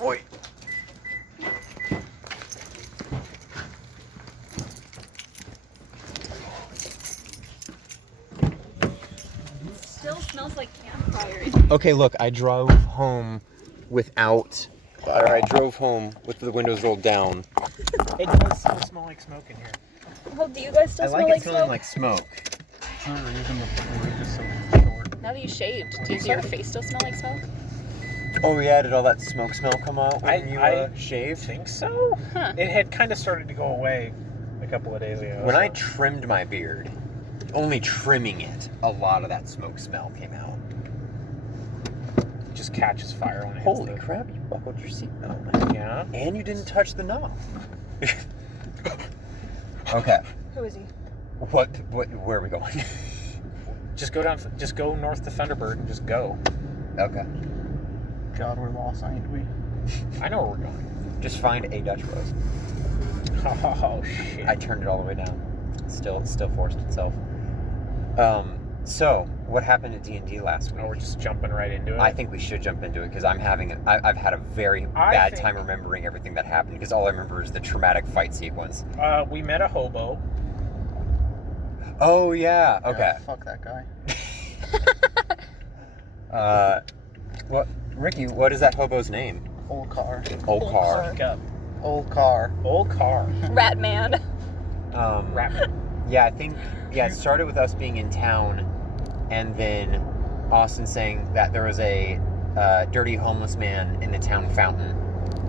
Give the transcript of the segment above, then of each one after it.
Oi. Still smells like campfires. Okay, look, I drove home with the windows rolled down. It does still smell like smoke in here. Well, do you guys still I smell like like it smelling smoke? like smoke. It's not reason the roof is so short. Now that you shaved, does your face still smell like smoke? Oh yeah, did all that smoke smell come out when you shaved? I think so. Huh. It had kind of started to go away a couple of days ago. When I trimmed my beard, only trimming it, a lot of that smoke smell came out. It just catches fire when it hits Holy the... crap, you buckled your seatbelt. Yeah. And you didn't touch the knob. Okay. Who is he? Where are we going? Just go down. Just go north to Thunderbird and just go. Okay. God, we're lost, ain't we? I know where we're going. Just find a Dutch rose. Oh shit. I turned it all the way down. Still forced itself. So, what happened at D&D last week? Oh, we're just jumping right into it. I think we should jump into it because I've had a very bad time remembering everything that happened because all I remember is the traumatic fight sequence. We met a hobo. Oh yeah. Okay. Yeah, fuck that guy. What, Ricky? What is that hobo's name? Old car. Old car. Speak up. Old car. Old car. Rat man. Rat. Yeah, I think it started with us being in town, and then Austin saying that there was a dirty homeless man in the town fountain.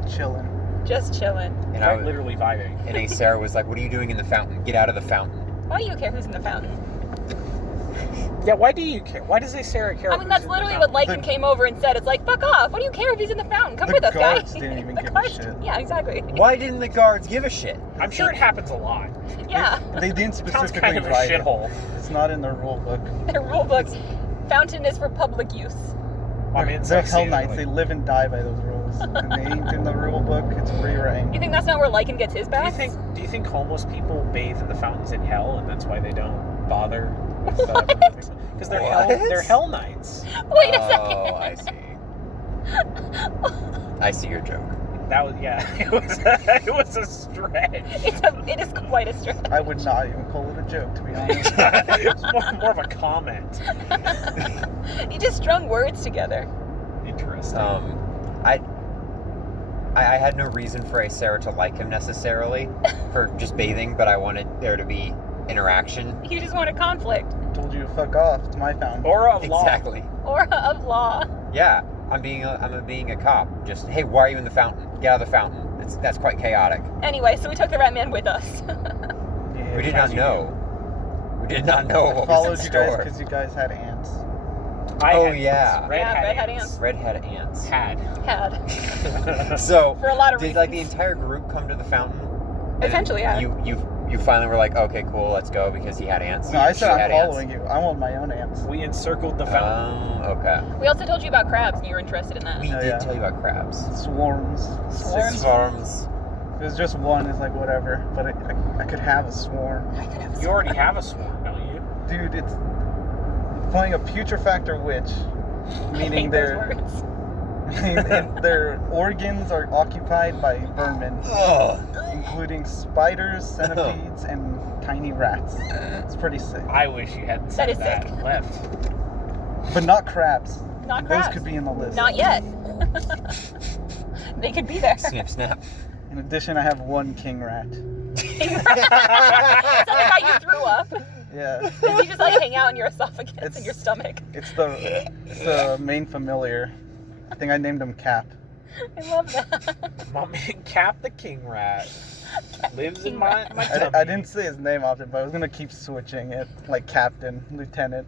Chilling. Just chilling. And I'm literally vibing. And Sarah was like, "What are you doing in the fountain? Get out of the fountain." Why do you care who's in the fountain? Yeah, why do you care? Why does Sarah care? I mean, that's literally what Lycan came over and said. It's like, fuck off. What do you care if he's in the fountain? Come with us, guys. The guards didn't even give a guards- shit. Yeah, exactly. Why didn't the guards give a shit? I'm sure it happens a lot. Yeah. They didn't Sounds specifically kind of a write it. shithole. It's not in their rule book. Their rule books. Fountain is for public use. I mean, They're Hell Knights. They live and die by those rules. And they ain't in the rule book. It's free reign. You think that's not where Lycan gets his back? Do you think homeless people bathe in the fountains in hell, and that's why they don't bother with because they're hell knights. Wait a second. Oh, I see. I see your joke. That was it was a stretch. It is quite a stretch. I would not even call it a joke, to be honest. It's more of a comment. You just strung words together. Interesting. I had no reason for Sarah to like him necessarily for just bathing, but I wanted there to be interaction. You just want a conflict. Told you to fuck off. It's my fountain. Aura of law. Exactly. Or of law. Yeah, I'm being a cop. Just, hey, why are you in the fountain? Get out of the fountain. That's quite chaotic. Anyway, so we took the rat man with us. Yeah, We did not know. We did not know I what followed was in you guys store. because you guys had ants. Red had ants. Red had ants. Had. So For a lot of did reasons. the entire group come to the fountain? And Essentially, yeah. You finally were like, okay, cool, let's go because he had ants. No, I She said I'm had ants. following you. I want my own ants. We encircled the fountain. Oh, okay. We also told you about crabs, and you were interested in that. We Oh, did yeah. tell you about crabs. Swarms. Swarms. If it was just one, it's like whatever. But I could have a swarm. I could have You already have a swarm, don't you? Dude, it's playing a putrefactor witch. Meaning their organs are occupied by vermin. Ugh. Including spiders, centipedes, and tiny rats. It's pretty sick. I wish you hadn't said That is that. sick. Left. But not crabs. Not crabs. Those could be in the list. Not yet. They could be there. Snip, snap. In addition, I have one king rat. Is that the guy you threw up? Yeah. Does he just like hang out in your esophagus It's- and your stomach? It's the main familiar. I think I named him Cap. I love that. My man Cap the king rat lives in King my rat. tummy. I didn't say his name often, but I was gonna keep switching it, like Captain, Lieutenant.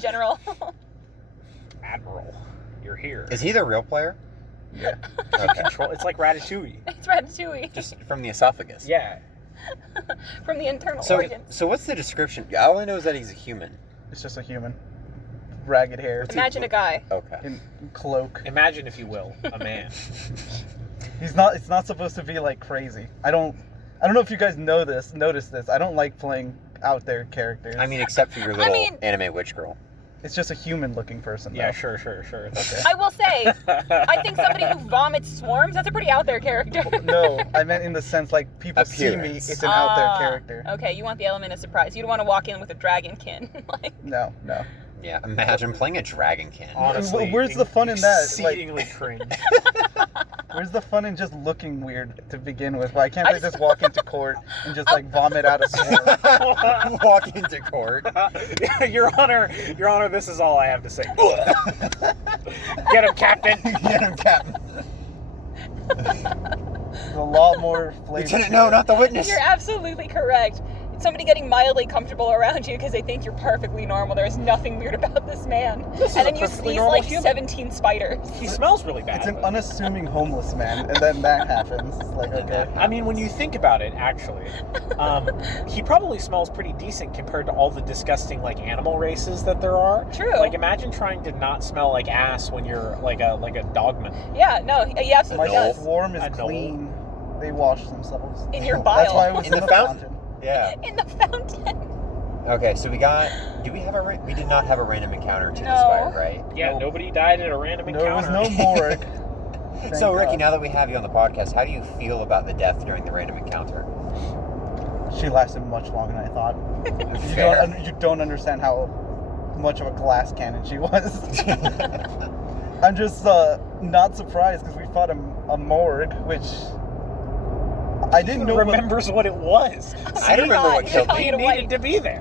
General. Admiral, you're here. Is he the real player? Yeah. Okay. Control. It's like Ratatouille. It's Ratatouille. Just from the esophagus. Yeah. From the internal So, organs. so what's the description? All I know is that he's a human. It's just a human. Ragged hair. Imagine a guy. Okay. In cloak. Imagine, if you will, a man. It's not supposed to be like crazy. I don't know if you guys notice this. I don't like playing out there characters. I mean, except for your little mean- anime witch girl. It's just a human-looking person. Yeah, though. sure. Okay. I will say, I think somebody who vomits swarms, that's a pretty out there character. No, I meant in the sense like people see me. Appearance. It's an out there character. Okay, you want the element of surprise. You don't want to walk in with a dragonkin. Like, No. Yeah, imagine playing a dragonkin. Honestly, Where's the fun in that? Exceedingly cringe. Where's the fun in just looking weird to begin with? Why can't I just walk into court and just like vomit out a swarm? Walk into court. Your Honor, this is all I have to say. Get him, Captain. Get him, Captain. There's a lot more flavor. Lieutenant, no, not the witness. you're absolutely correct. It's somebody getting mildly comfortable around you because they think you're perfectly normal. There's nothing weird about this man. This is And a then you perfectly sneeze normal like human. 17 spiders. He smells really bad. It's an but- unassuming homeless man, and then that happens. It's like, okay. I mean, when you think about it, actually, he probably smells pretty decent compared to all the disgusting like animal races that there are. True. Like, imagine trying to not smell like ass when you're like a dogman. Yeah, no, he absolutely My does. swarm is A knoll. clean. They wash themselves. In your That's why I bile. was In in the the fountain? Yeah. In the fountain. Okay, so we did not have a random encounter to No. the spire, right? Yeah, Nope. nobody died at a random There was encounter. no morgue. Thank So, Ricky, God. now that we have you on the podcast, how do you feel about the death during the random encounter? She lasted much longer than I thought. Fair. You don't understand how much of a glass cannon she was. I'm just not surprised because we fought a morgue, which I didn't know. remembers what it was. I remember what killed He me. needed to be there.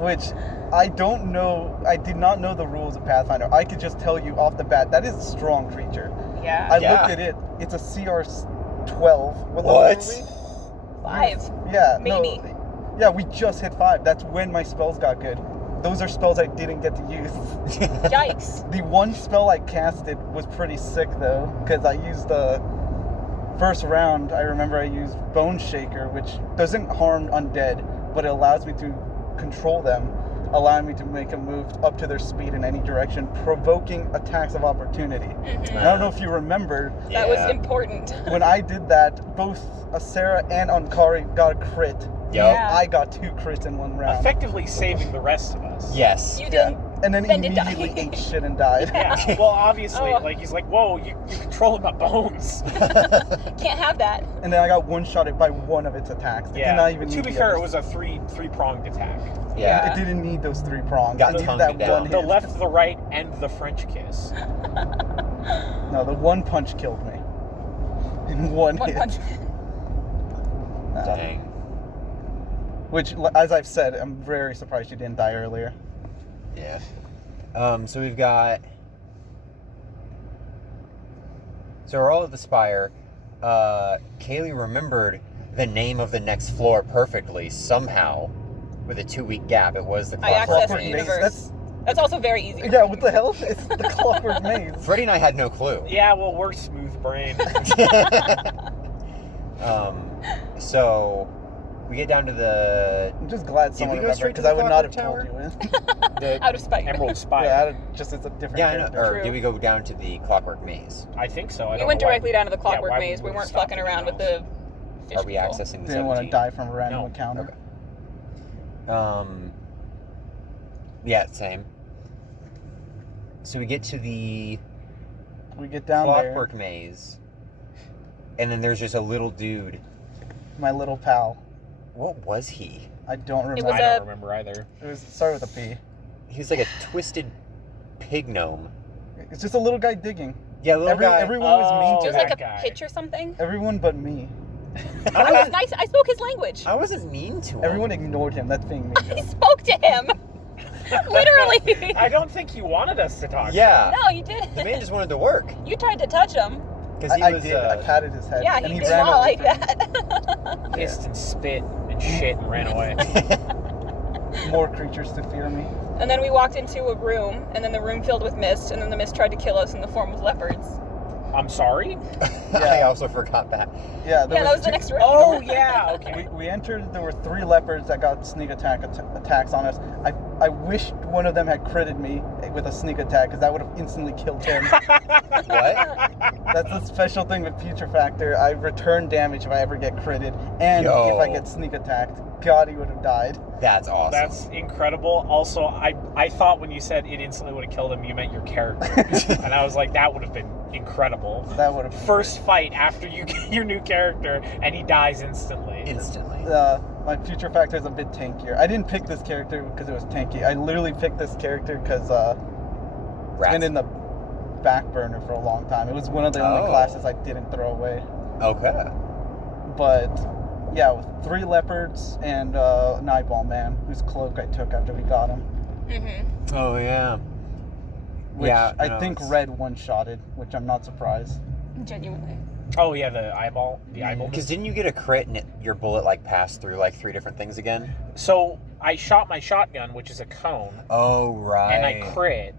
Which I don't know. I did not know the rules of Pathfinder. I could just tell you off the bat that is a strong creature. Yeah. I Yeah. looked at it. It's a CR 12. What? level What? were we? 5. Yeah. Maybe. No, yeah, we just hit 5. That's when my spells got good. Those are spells I didn't get to use. Yikes. The one spell I casted was pretty sick though, because I used the first round. I remember I used Bone Shaker, which doesn't harm undead, but it allows me to control them, allowing me to make a move up to their speed in any direction, provoking attacks of opportunity. Mhm. I don't know if you remember, That was Yeah. important. when I did that, both Sarah and Ankari got a crit. Yup. Yeah. I got 2 crits in one round. Effectively saving the rest of us. Yes. You Yeah. didn't. And then Ben did die. immediately ate shit and died. Yeah, well, obviously, Oh. like, he's like, whoa, you controlling my bones. Can't have that. And then I got one-shotted by one of its attacks. It did Yeah, not even to need be the fair, it others. was a three-pronged attack. Yeah. It didn't need those 3 prongs. Got It needed tongued that down. one The hit. left, the right, and the French kiss. No, the one punch killed me. In one One hit. punch. Dang. Which, as I've said, I'm very surprised you didn't die earlier. Yeah. So we've got. So we're all at the spire. Kaylee remembered the name of the next floor perfectly somehow, with a 2-week gap. It was the I accessed Clockwork the Clockwork Maze. Maze, universe. That's also very easy. Yeah, what the hell? It's the Clockwork Maze. Freddie and I had no clue. Yeah, well, we're smooth brained. So we get down to the I'm just glad Did we someone go remembered, straight to because I the would not have Clockwork told you. the Out of spite. Emerald Spire. Yeah, just it's a different yeah, I know. character. Or did we go down to the Clockwork Maze? I think so. I We don't went know why- directly down to the Clockwork why Maze. We would weren't stop fucking around with anything the fish Are we people. accessing the Didn't want to 17? die from a random No. encounter. Okay. Yeah, same. So we get to the We get down Clockwork Maze, and then there's just a little dude. there. My little pal. What was he? I don't remember. was I a- don't remember either. It was started with a P. He was like a twisted pig gnome. It's just a little guy digging. Yeah, little guy. Everyone was mean It to was him. like a guy. pitch or something. Everyone but me. I was nice. I spoke his language. I wasn't mean to him. Everyone ignored him. That's being mean to I him. spoke to him. Literally. I don't think you wanted us to talk. Yeah. No, you did. The man just wanted to work. You tried to touch him. Because he I was. did. I patted his head. Yeah, and he he did ran not away like from me. that. Pissed and spit and shit and ran away. More creatures to fear me. And then we walked into a room, and then the room filled with mist, and then the mist tried to kill us in the form of leopards. I'm sorry? I also forgot that. Yeah, Yeah, that was the two- next room. Oh, yeah, okay. We entered. There were 3 leopards that got sneak attacks on us. I I wish one of them had critted me with a sneak attack, because that would have instantly killed him. What? That's the special thing with Future Factor. I return damage if I ever get critted, and Yo. if I get sneak attacked. God, he would have died. That's awesome. That's incredible. Also, I thought when you said it instantly would have killed him, you meant your character. And I was like, that would have been incredible. That would have been First fight after you get your new character, and he dies instantly. Instantly. My Future Factor is a bit tankier. I didn't pick this character because it was tanky. I literally picked this character because it's been in the back burner for a long time. It was one of the only classes I didn't throw away. Okay. But yeah, with 3 leopards and an eyeball man, whose cloak I took after we got him. Mm-hmm. Oh, yeah. Which Yeah, I no, think it's- Red one-shotted, which I'm not surprised. Genuinely. Oh yeah, the eyeball. Because didn't you get a crit and your bullet like passed through like 3 different things again? So I shot my shotgun, which is a cone, Oh, right. and I crit,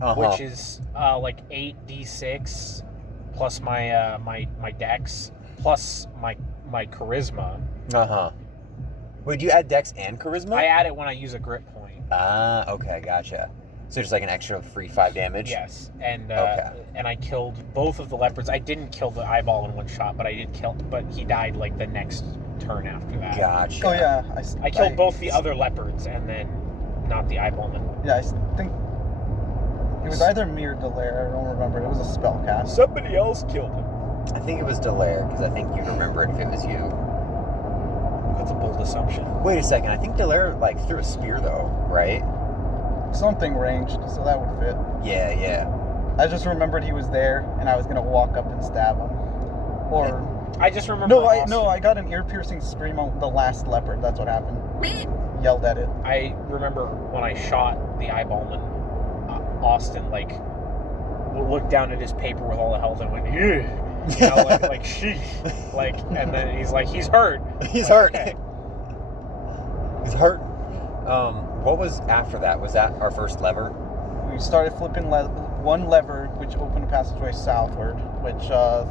Uh-huh. which is like 8d6 plus my my dex plus my charisma. Uh-huh. Wait, do you add dex and charisma? I add it when I use a grit point. Ah, okay, gotcha. So just like an extra free 5 damage? Yes, and Okay. and I killed both of the leopards. I didn't kill the eyeball in one shot, but I did kill. But he died like the next turn after that. Gotcha. Oh yeah, I killed both the other leopards and then not the eyeballman. Yeah, I think it was either me or Delaire. I don't remember. It was a spell cast. Somebody else killed him. I think it was Delaire, because I think you'd remember it if it was you. That's a bold assumption. Wait a second, I think Delaire like threw a spear though, right? Something ranged, so that would fit. Yeah. I just remembered he was there, and I was gonna walk up and stab him. Or I just remember. I got an ear-piercing scream on the last leopard. That's what happened. Yelled at it. I remember when I shot the eyeballman, Austin like looked down at his paper with all the health and went, "Yeah," you know, like sheesh, like, and then he's like, "He's hurt." He's Like, hurt. okay. He's hurt. What was after that? Was that our first lever? We started flipping one lever, which opened a passageway southward. Which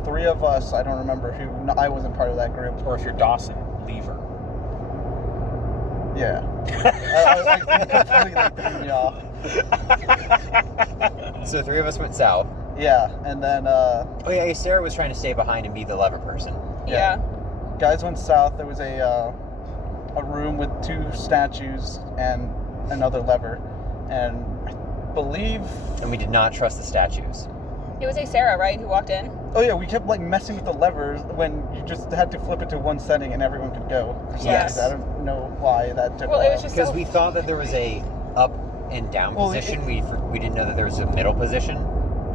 3 of us, I don't remember who. No, I wasn't part of that group. Or if you're Dawson, lever. Yeah. I completely threw me off. So 3 of us went south. Yeah, and then Oh yeah, Sarah was trying to stay behind and be the lever person. Yeah. guys went south. There was a room with 2 statues and another lever, and I believe. And we did not trust the statues. It was Sarah, right, who walked in? Oh yeah, we kept like messing with the levers when you just had to flip it to one setting and everyone could go. Yes. I don't know why that took. Well, a it while. was just Because so... we thought that there was a up and down Well, position. We didn't know that there was a middle position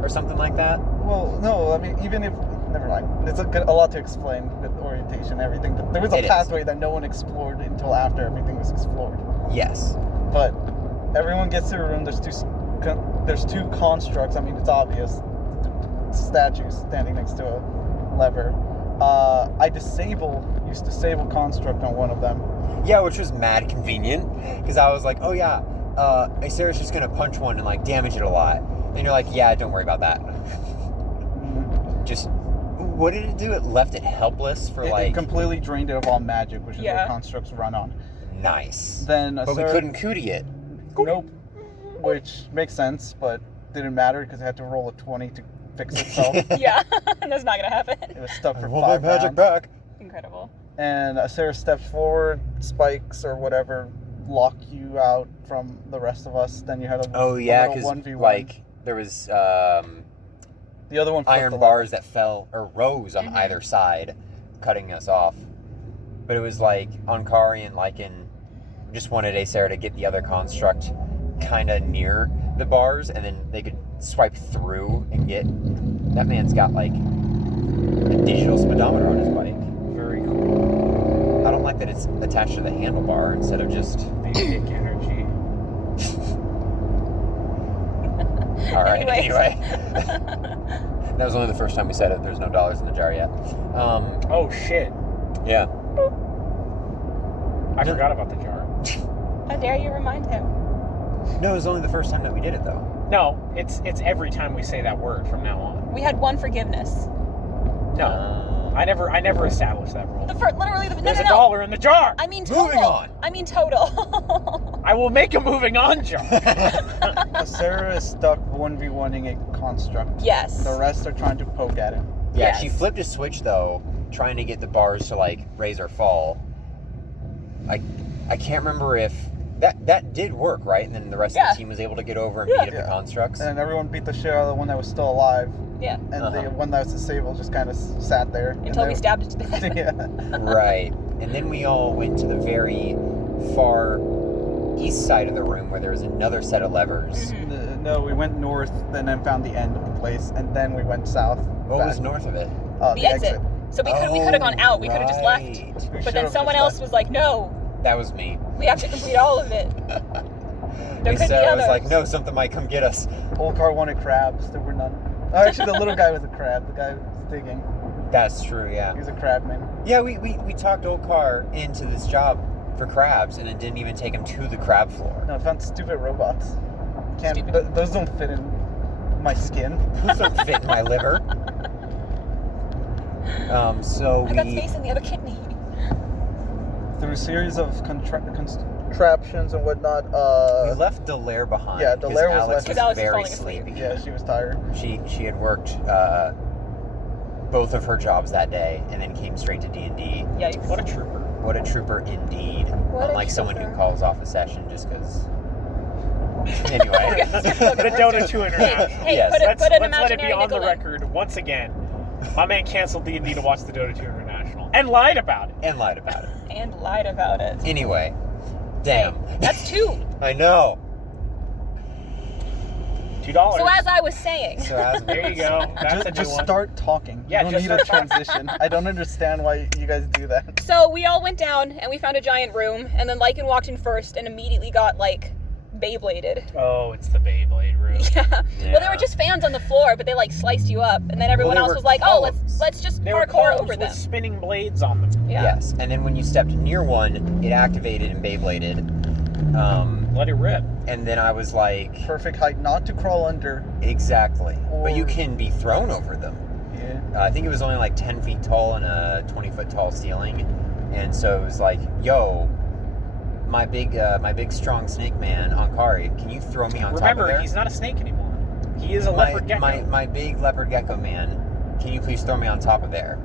or something like that. Well, no, I mean, even if... Never mind. It's a lot to explain with orientation and everything, but there was a It is. pathway that no one explored until after everything was explored. Yes. But everyone gets to a room, there's two constructs, I mean, it's obvious. Statues standing next to a lever. I used disable construct on one of them. Yeah, which was mad convenient, because I was like, oh yeah, Sarah's just gonna punch one and like damage it a lot. And you're like, yeah, don't worry about that. Just, what did it do? It left it helpless for It completely drained it of all magic, which is what constructs run on. Nice. Then But we couldn't cootie it. Nope. Which makes sense, but didn't matter because it had to roll a 20 to fix itself. Yeah, that's not gonna happen. It was stuck for I want my 5 magic rounds. back. Incredible. And Sarah steps forward, spikes or whatever lock you out from the rest of us. Then you had a Oh yeah, little because 1v1. like there was the other one flipped iron the bars that fell or rose on Mhm. either side, cutting us off. But it was like Ankari and Lycan just wanted Sarah to get the other construct kind of near the bars, and then they could swipe through and get. That man's got like a digital speedometer on his bike. Very cool. I don't like that it's attached to the handlebar instead of just. Big dick energy. All right. Anyways. Anyway, that was only the first time we said it. There's no dollars in the jar yet. Oh shit! Yeah. I forgot about the jar. How dare you remind him? No, it was only the first time that we did it though. No, it's every time we say that word from now on. We had one forgiveness. No, I never established that rule. Literally, There's a dollar in the jar. I mean total. Moving on. I mean total. I will make a moving on jar. Sarah is stuck 1v1ing a construct. Yes. The rest are trying to poke at him. Yeah, Yes. she flipped a switch though, trying to get the bars to like raise or fall. I can't remember if that did work, right? And then the rest of the team was able to get over and beat up the constructs. And everyone beat the shit out of the one that was still alive. Yeah. And the one that was disabled just kind of sat there. Until we stabbed it to death. Yeah. Right. And then we all went to the very far east side of the room where there was another set of levers. Mm-hmm. No, we went north and then found the end of the place, and then we went south. What back. was north of it? The exit. So we could have gone out. We could have just left. Right. We But then should've someone just else left. was like, "No, That was me. we have to complete all of it." There And could be Sarah was others. like, no, something might come get us. Old car wanted crabs. There were none. Oh, actually, the little guy was a crab. The guy who was digging. That's true, yeah. He was a crabman. Yeah, we talked Old Car into this job for crabs and it didn't even take him to the crab floor. No, I found stupid robots. Stupid. Those don't fit in my skin. Those don't fit in my liver. So I got space in the other kidney. Through a series of contraptions and whatnot. we left Delaire behind. Yeah, because Delaire was Alex left- Because Alex was very falling asleep. sleepy. Yeah, she was tired. She had worked both of her jobs that day and then came straight to D&D. Yikes. What a trooper. What a trooper indeed. What a Unlike someone who trooper. calls off a session just because. Anyway. The Dota 2 International. Hey, Yes. put an Let's let it be imaginary on the nickel in. record once again. My man canceled D&D to watch the Dota 2 International and lied about it. And lied about it. And lied about it. Anyway. Damn. Hey, that's 2. I know. $2. So as I was saying, So as There you go. That's a new Just one. start talking. Yeah, you don't just need a start talking. transition. I don't understand why you guys do that. so we all went down and we found a giant room, and then Lycan walked in first and immediately got like Beybladed. Oh, it's the Beyblade room. Yeah. Well, they Yeah. were just fans on the floor, but they like sliced you up, and then everyone they else were was like, "Oh, columns. let's just They were parkour columns over them." with spinning blades on them. Yeah. Yes. And then when you stepped near one, it activated and Beybladed. Let it rip. And then I was like, Perfect height not to crawl under. exactly. But you Or- can be thrown over them. Yeah. I think it was only like 10 feet tall and a 20-foot tall ceiling. And so it was like, yo, my big strong snake man, Ankari, can you throw me on top of Remember, there? he's not a snake anymore. He is a leopard gecko. my big leopard gecko man, can you please throw me on top of there?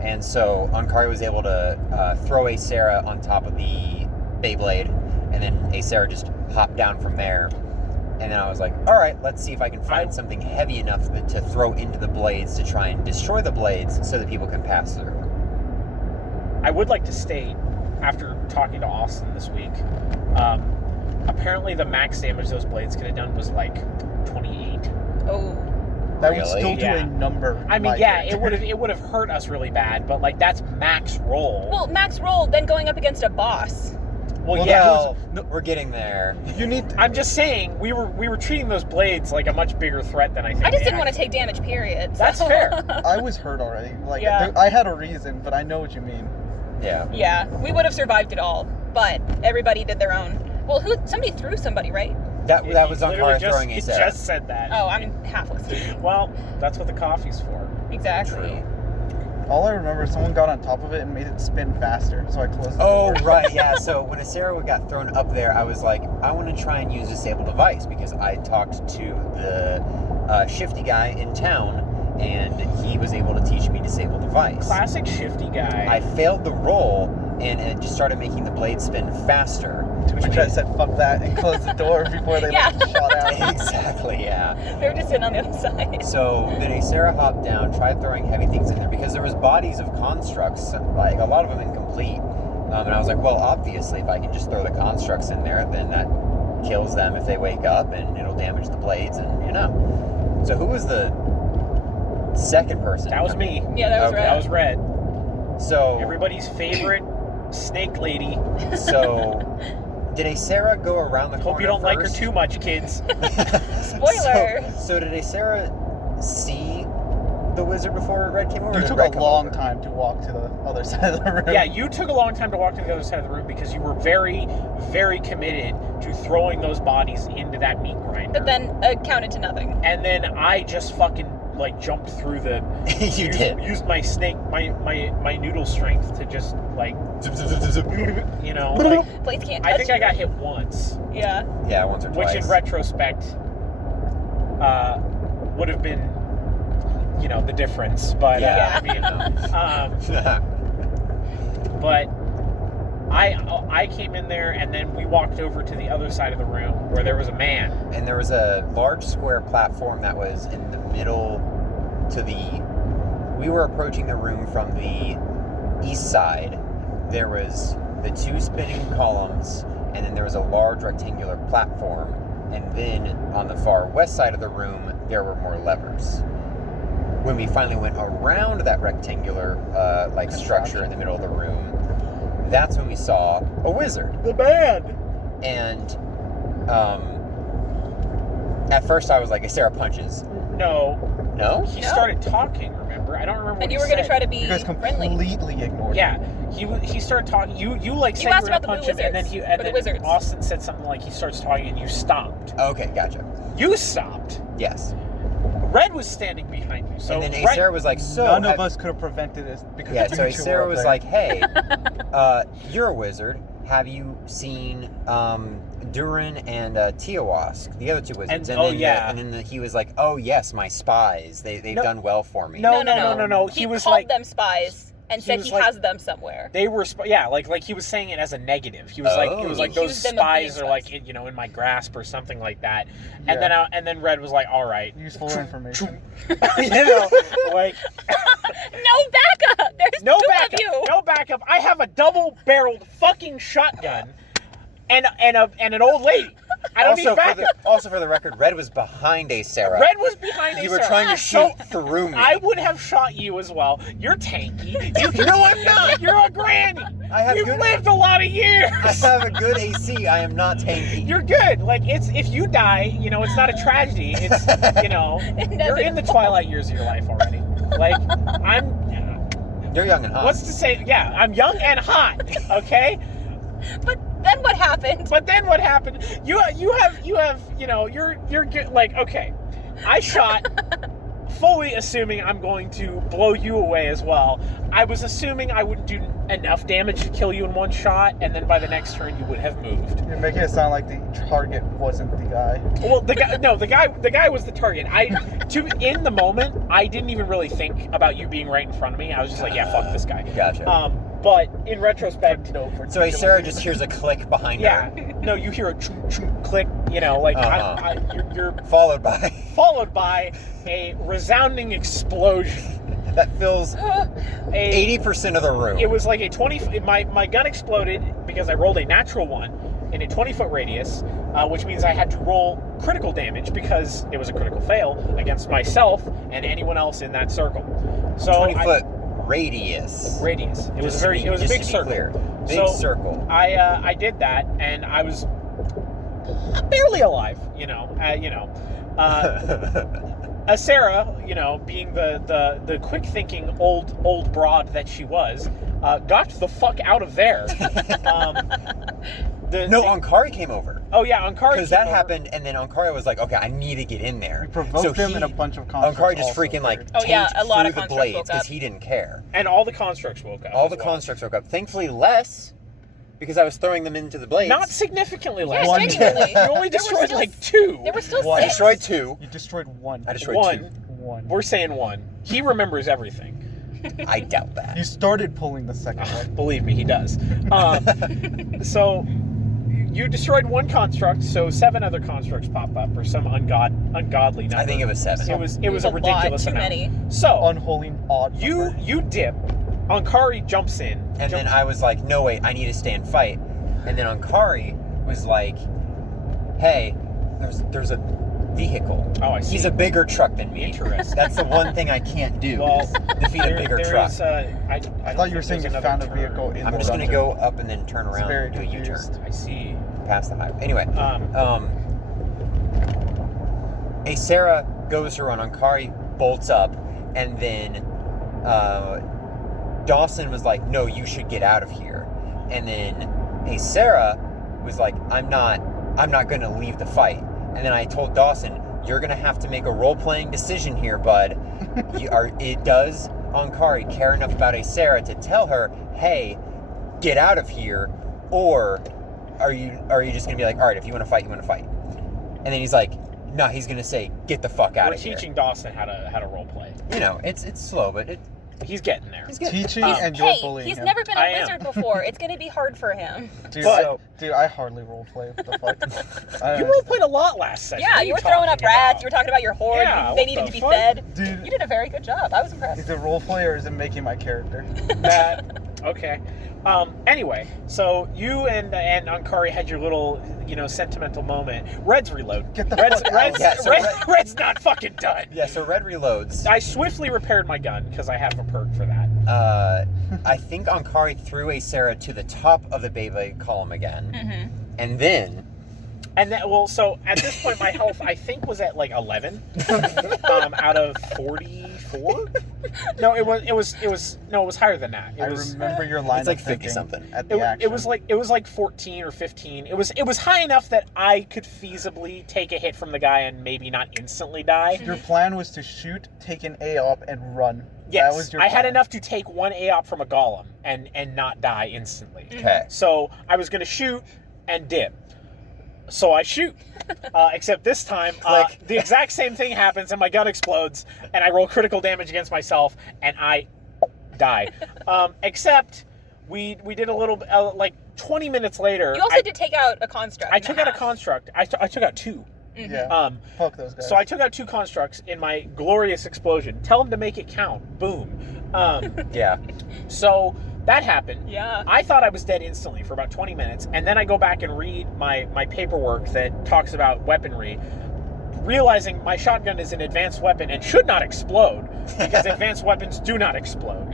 And so Ankari was able to throw a Sarah on top of the Beyblade, and then a Sarah just hopped down from there. And then I was like, all right, let's see if I can find something heavy enough to throw into the blades to try and destroy the blades so that people can pass through. I would like to state, after talking to Austin this week, apparently the max damage those blades could have done was like 28. Oh. That would Really? still do Yeah. a number. I mean, my yeah, character. it would have hurt us really bad, but like that's max roll. Well, max roll, then going up against a boss. Well, well, yeah. Well, no- we're getting there. You need. I'm just saying we were treating those blades like a much bigger threat than I think. I just they didn't want to actually- take damage, period. That's so- fair. I was hurt already. Like Yeah. I had a reason, but I know what you mean. Yeah. Yeah, we would have survived it all, but everybody did their own. Well, somebody threw somebody, right? That He was literally Ankari throwing a He Sarah. just said that. Oh, I'm half asleep. Well, that's what the coffee's for. Exactly. True. All I remember is someone got on top of it and made it spin faster, so I closed the Oh, door. right, yeah. So when a Sarah got thrown up there, I was like, I want to try and use Disable Device because I talked to the shifty guy in town, and he was able to teach me Disable Device. Classic shifty guy. I failed the roll, and it just started making the blade spin faster. To which I said, fuck that, and closed the door before they Yeah. shot out. Exactly, yeah. They were just sitting on the other side. So then a Sarah hopped down, tried throwing heavy things in there because there was bodies of constructs, like a lot of them incomplete. And I was like, well, obviously, if I can just throw the constructs in there, then that kills them if they wake up, and it'll damage the blades, and you know. So who was the second person? That was me. Yeah, that was Okay. right. That was Red. So Everybody's favorite snake lady. so did a Sarah go around the corner? Hope you don't like her first? too much, kids. Spoiler. So did a Sarah see the wizard before Red came over? or You did took Red a come long over? time to walk to the other side of the room. Yeah, you took a long time to walk to the other side of the room because you were very, very committed to throwing those bodies into that meat grinder. But then counted to nothing. And then I just fucking like jumped through the. You did. Used my snake, my noodle strength to just like, you know. Like, Blades can't touch I think I got you. hit once, Yeah. Yeah, once or twice. which in retrospect would have been, you know, the difference. But Yeah. I mean, but I came in there, and then we walked over to the other side of the room where there was a man. And there was a large square platform that was in the middle to the... We were approaching the room from the east side. There was the 2 spinning columns, and then there was a large rectangular platform. And then on the far west side of the room, there were more levers. When we finally went around that rectangular structure in the middle of the room, that's when we saw a wizard. The man. And at first I was like, Sarah punches. No. No? He No. started talking. Remember? I don't remember. What And you he were gonna said. try to be You guys friendly. completely ignored Yeah, he started talking. You like You said asked you were about gonna the punch blue him, and then wizards, and or the then wizards. Austin said something like he starts talking, and you stopped. Okay, gotcha. You stopped. Yes. Red was standing behind you. So and then Red- Sarah was like, so... None of have- us could have prevented this because Yeah, you so two Sarah were was up like, hey, you're a wizard. Have you seen Durin and Teowask, the other 2 wizards? And- oh, then, yeah. And then he was like, oh, yes, my spies. They've No. done well for me. No. He He was called like them spies and he said was he like- has them somewhere. they were like he was saying it as a negative. He was like Oh. those Accused them of being spies are like spies. in my grasp or something like that. Yeah. And then Red was like, all right, Useful information. you know, like No backup. There's no 2 backup, of you. no backup. I have a double-barreled fucking shotgun and an old lady. I don't need backup. Also for the record, Red was behind Sarah. Red was behind You Sarah. were trying to So, shoot through me. I would have shot you as well. You're tanky. No, I'm not. You're a granny. I have You've good- lived a lot of years. I have a good AC. I am not tanky. You're good. Like it's if you die, you know, it's not a tragedy. It's you know, you're in the twilight years of your life already. Like You're young and hot. what's to say? Yeah, I'm young and hot. Okay. But then what happened? But then what happened? You have you know you're good. Like okay, I shot. Fully assuming I'm going to blow you away as well. I was assuming I wouldn't do enough damage to kill you in one shot, and then by the next turn you would have moved. You're making it sound like the target wasn't the guy. Well, the guy was the target. In the moment, I didn't even really think about you being right in front of me. I was just like, yeah, fuck this guy. Gotcha. But in retrospect, No, So Sarah just hears a click behind yeah, her. no, you hear a click, you know, like you're Followed by... followed by a resounding explosion. that fills 80% of the room. It was like a 20. My gun exploded because I rolled a natural 1 in a 20-foot radius, which means I had to roll critical damage because it was a critical fail against myself and anyone else in that circle. So 20-foot radius. radius. It was Just a very to be- it was a just big to be circle. clear. Big So, circle. I did that and I was barely alive. Sarah, you know, being the quick-thinking old broad that she was, got the fuck out of there. Ankari came over. Oh yeah, Ankari. Because that happened, and then Ankari was like, okay, I need to get in there. We provoked him in a bunch of constructs. Ankari just also freaking like occurred. Oh, yeah, tanked a lot through of the constructs blades woke because up. he didn't care. And all the constructs woke up. All as the well. constructs woke up. Thankfully less, because I was throwing them into the blades. Not significantly Yeah, less. genuinely. You only There were destroyed still- like 2. There were still One. I 6. destroyed 2. You destroyed one. I destroyed One. 2. One. We're saying 1. He remembers everything. I doubt that. You started pulling the second one. Believe me, he does. So you destroyed 1 construct, so 7 other constructs pop up, or some ungodly number. I think it was 7. It was a lot, ridiculous too amount. many. So Unholy odd number. you dip. Ankari jumps in. And then I was like, no, wait, I need to stay and fight. And then Ankari was like, hey, there's a vehicle. Oh, I see. He's a bigger truck than me. Interesting. That's the one thing I can't do. Well, is defeat a bigger there truck. is, I thought you were saying you found a vehicle in I'm the just going to dungeon. go up and then turn around very and do a U-turn. confused. I see. Past the highway. Anyway, Um, Sarah goes to run. Ankari bolts up, and then Dawson was like, no, you should get out of here. And then Sarah was like, I'm not going to leave the fight. And then I told Dawson, you're gonna have to make a role-playing decision here, bud. Does Ankari care enough about Aesera to tell her, hey, get out of here, or are you just gonna be like, all right, if you want to fight, you want to fight? And then he's like, no, he's gonna say, get the fuck out of here. We're teaching Dawson how to role play. You know, it's slow, but he's getting there. he's getting Teaching and you're bullying he's him. never been I a am. wizard before. It's going to be hard for him. Dude, But- I hardly roleplay. What the fuck? You role played a lot last session. Yeah, What are you were throwing up talking rats. about? You were talking about your horde. Yeah, They what needed the to be fuck? fed. Dude, You did a very good job. I was impressed. is it roleplay or is it making my character? That okay. Anyway, so you and Ankari had your little, sentimental moment. Red's reload. Get the Red's, fuck Red's, out. Yeah, so Red's not fucking done. yeah. So Red reloads. I swiftly repaired my gun because I have a perk for that. I think Ankari threw Aesera to the top of the Beyblade column again, and then And then, so at this point, my health I think was at like 11 out of 44. No, it was higher than that. I remember your line It's like of 50 thinking something. at the action. It was like 14 or 15. It was high enough that I could feasibly take a hit from the guy and maybe not instantly die. Your plan was to shoot, take an AOP, and run. Yes, That was your I had plan. enough to take one AOP from a golem and not die instantly. okay. So I was going to shoot and dip. So I shoot. Except this time, Click. the exact same thing happens and my gun explodes and I roll critical damage against myself and I die. Except we did a little, like 20 minutes later. You also did take out a construct. I took out a construct. I took out 2. Yeah. Fuck those guys. So I took out 2 constructs in my glorious explosion. Tell them to make it count. Boom. Yeah. So that happened. Yeah. I thought I was dead instantly for about 20 minutes, and then I go back and read my paperwork that talks about weaponry, realizing my shotgun is an advanced weapon and should not explode, because advanced weapons do not explode.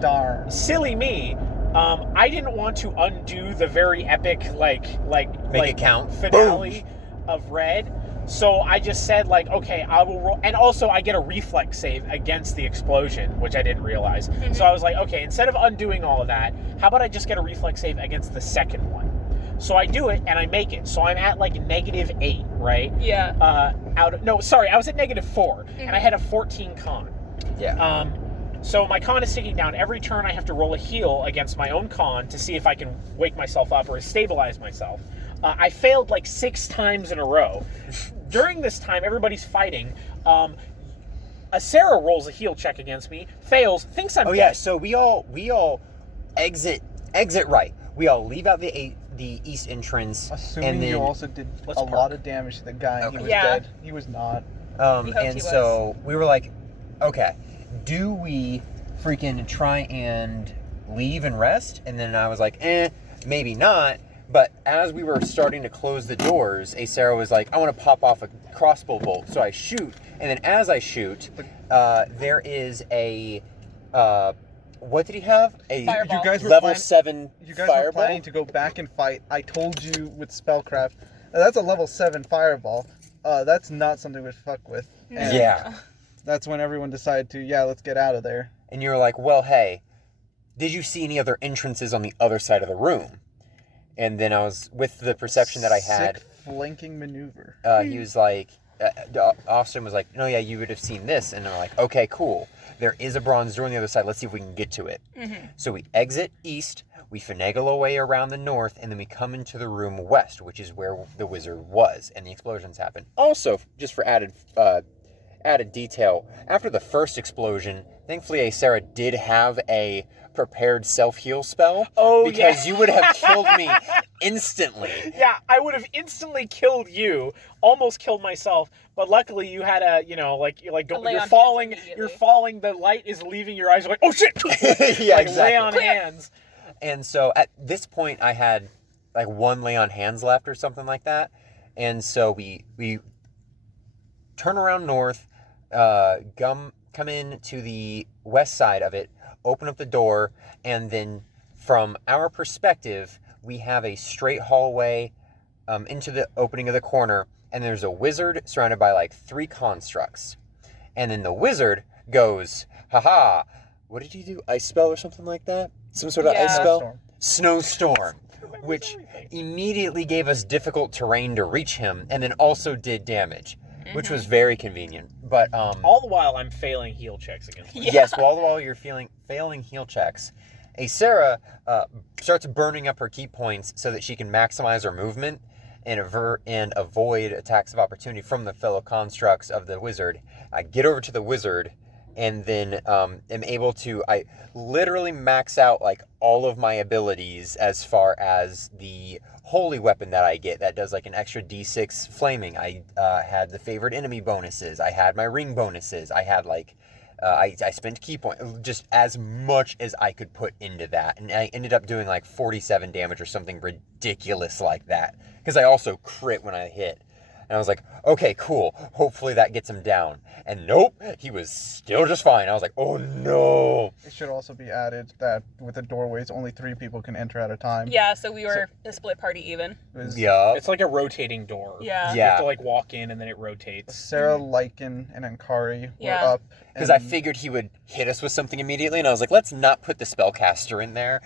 Darn. Silly me. I didn't want to undo the very epic, Make it count. finale of Red. So I just said, like, okay, I will roll. And also, I get a reflex save against the explosion, which I didn't realize. So I was like, okay, instead of undoing all of that, how about I just get a reflex save against the second one? So I do it, and I make it. So I'm at, like, -8, right? Yeah. I was at -4, and I had a 14 con. Yeah. So my con is ticking down. Every turn I have to roll a heal against my own con to see if I can wake myself up or stabilize myself. I failed like 6 times in a row. During this time, everybody's fighting. Sarah rolls a heal check against me, fails, thinks I'm dead. Yeah. So we all exit right. We all leave out the east entrance, Assuming and then you also did Let's a park. lot of damage to the guy. Okay. He was Yeah. dead. He was not. We hoped and he so we were like, okay, do we freaking try and leave and rest? And then I was like, maybe not. But as we were starting to close the doors, Sarah was like, I want to pop off a crossbow bolt. So I shoot, and then as I shoot, there is a, what did he have? A Fireball. You guys were level plan- 7 You guys fireball? were planning to go back and fight. I told you with spellcraft. That's a level 7 fireball. That's not something we'd fuck with. And Yeah. That's when everyone decided to, let's get out of there. And you were like, well, hey, did you see any other entrances on the other side of the room? And then I was, with the perception that I had, Sick flanking maneuver. he was like, Austin was like, no, yeah, you would have seen this. And I'm like, okay, cool. There is a bronze door on the other side. Let's see if we can get to it. So we exit east, we finagle away around the north, and then we come into the room west, which is where the wizard was, and the explosions happen. Also, just for added detail, after the first explosion, thankfully Sarah did have a prepared self-heal spell. Oh, because yeah. you would have killed me instantly. Yeah, I would have instantly killed you, almost killed myself, but luckily you had a, lay on you're hands falling, immediately. the light is leaving your eyes, you're like, oh shit! Yeah, like, exactly. lay on hands. And so at this point, I had like 1 lay on hands left or something like that. And so we turn around north, come in to the west side of it, open up the door, and then from our perspective, we have a straight hallway into the opening of the corner, and there's a wizard surrounded by like 3 constructs. And then the wizard goes, haha, what did he do? Ice spell or something like that? Some sort of Yeah. ice spell? Snowstorm. Snowstorm. Which immediately gave us difficult terrain to reach him, and then also did damage. which was very convenient. But all the while I'm failing heal checks against myself. yes, all the while you're failing heal checks, Sarah starts burning up her key points so that she can maximize her movement and avoid attacks of opportunity from the fellow constructs of the wizard. I get over to the wizard and then am able to, I literally max out like all of my abilities as far as the holy weapon that I get that does like an extra d6 flaming. I had the favored enemy bonuses. I had my ring bonuses. I had like, I spent key point, just as much as I could put into that. And I ended up doing like 47 damage or something ridiculous like that. Because I also crit when I hit. And I was like, okay, cool. Hopefully that gets him down. And nope, he was still just fine. I was like, oh no. It should also be added that with the doorways, only 3 people can enter at a time. Yeah, so we were a split party even. Yeah. It's like a rotating door. Yeah. You have to like walk in and then it rotates. Sarah, Lycan, and Ankari were up. Because I figured he would hit us with something immediately, and I was like, let's not put the spellcaster in there.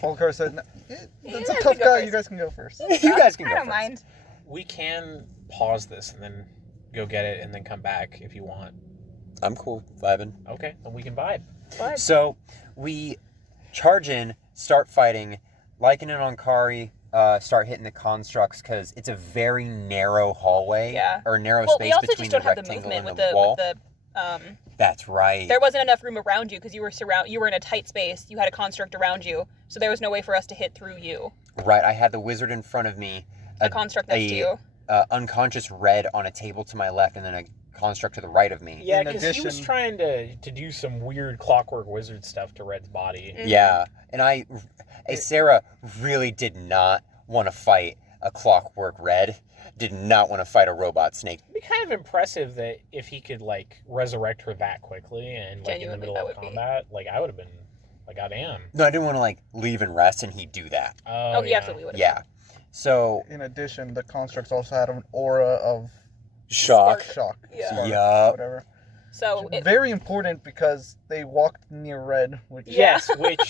Polkar said, no, that's a guys tough can go guy, first. you guys can go first. You guys can go I don't first. mind. We can pause this and then go get it and then come back if you want. I'm cool vibing. Okay, then we can vibe. What? So we charge in, start fighting. Lycan and Ankari start hitting the constructs because it's a very narrow hallway. Yeah. Or narrow Well, space we also between just don't the have the rectangle movement and with the wall. the That's right. there wasn't enough room around you because you were in a tight space. You had a construct around you, so there was no way for us to hit through you. Right. I had the wizard in front of me. A construct next to you. Unconscious red on a table to my left, and then a construct to the right of me. Yeah, In because he was addition- trying to do some weird clockwork wizard stuff to Red's body. Mhm. Yeah, and Sarah really did not want to fight a clockwork red. Did not want to fight a robot snake. It'd be kind of impressive that if he could like resurrect her that quickly and like in the Genuinely, middle that of would be. combat, like I would have been like, goddamn. No, I didn't want to like leave and rest, and he'd do that. Oh, he yeah. absolutely would have. Yeah. So In addition, the constructs also had an aura of shock. shock. Yeah. spark, Yup. Whatever. So Very important because they walked near Red, which Yes, which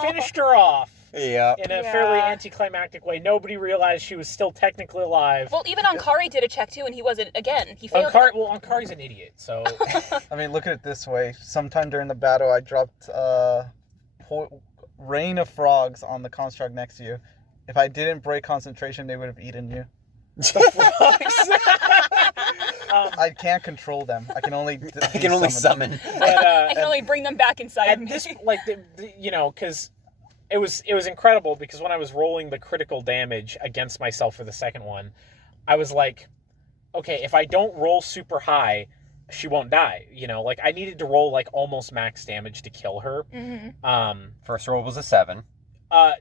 finished her off Yeah. in a Yeah. fairly anticlimactic way. Nobody realized she was still technically alive. well, even Ankari did a check too, and he wasn't. Again, he failed. Ankari's an idiot, so I mean, look at it this way. Sometime during the battle, I dropped rain of frogs on the construct next to you. If I didn't break concentration, they would have eaten you. I can't control them. I can only I can only summon. But, I can only bring them back inside at me. this, like, because it was incredible because when I was rolling the critical damage against myself for the second one, I was like, okay, if I don't roll super high, she won't die. Like I needed to roll like almost max damage to kill her. Mm-hmm. First roll was a 7.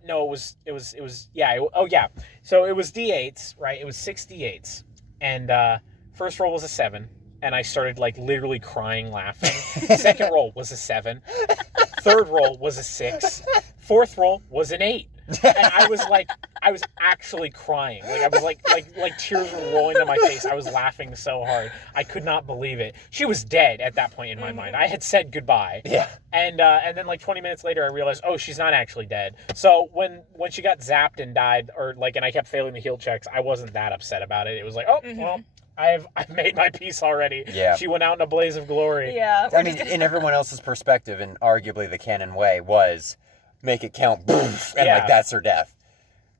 No, it was yeah. Oh yeah. So it was D8s, right? It was 6 D8s, and first roll was a 7, and I started like literally crying, laughing. Second roll was a 7. Third roll was a 6. Fourth roll was an 8. And I was actually crying. Like I was like tears were rolling down my face. I was laughing so hard. I could not believe it. She was dead at that point in my mind. I had said goodbye. Yeah. And then like 20 minutes later, I realized, oh, she's not actually dead. So when she got zapped and died, and I kept failing the heal checks, I wasn't that upset about it. It was like, oh, well, I've made my peace already. Yeah. She went out in a blaze of glory. Yeah. I mean, in everyone else's perspective, and arguably the canon way was make it count, boof, and like that's her death.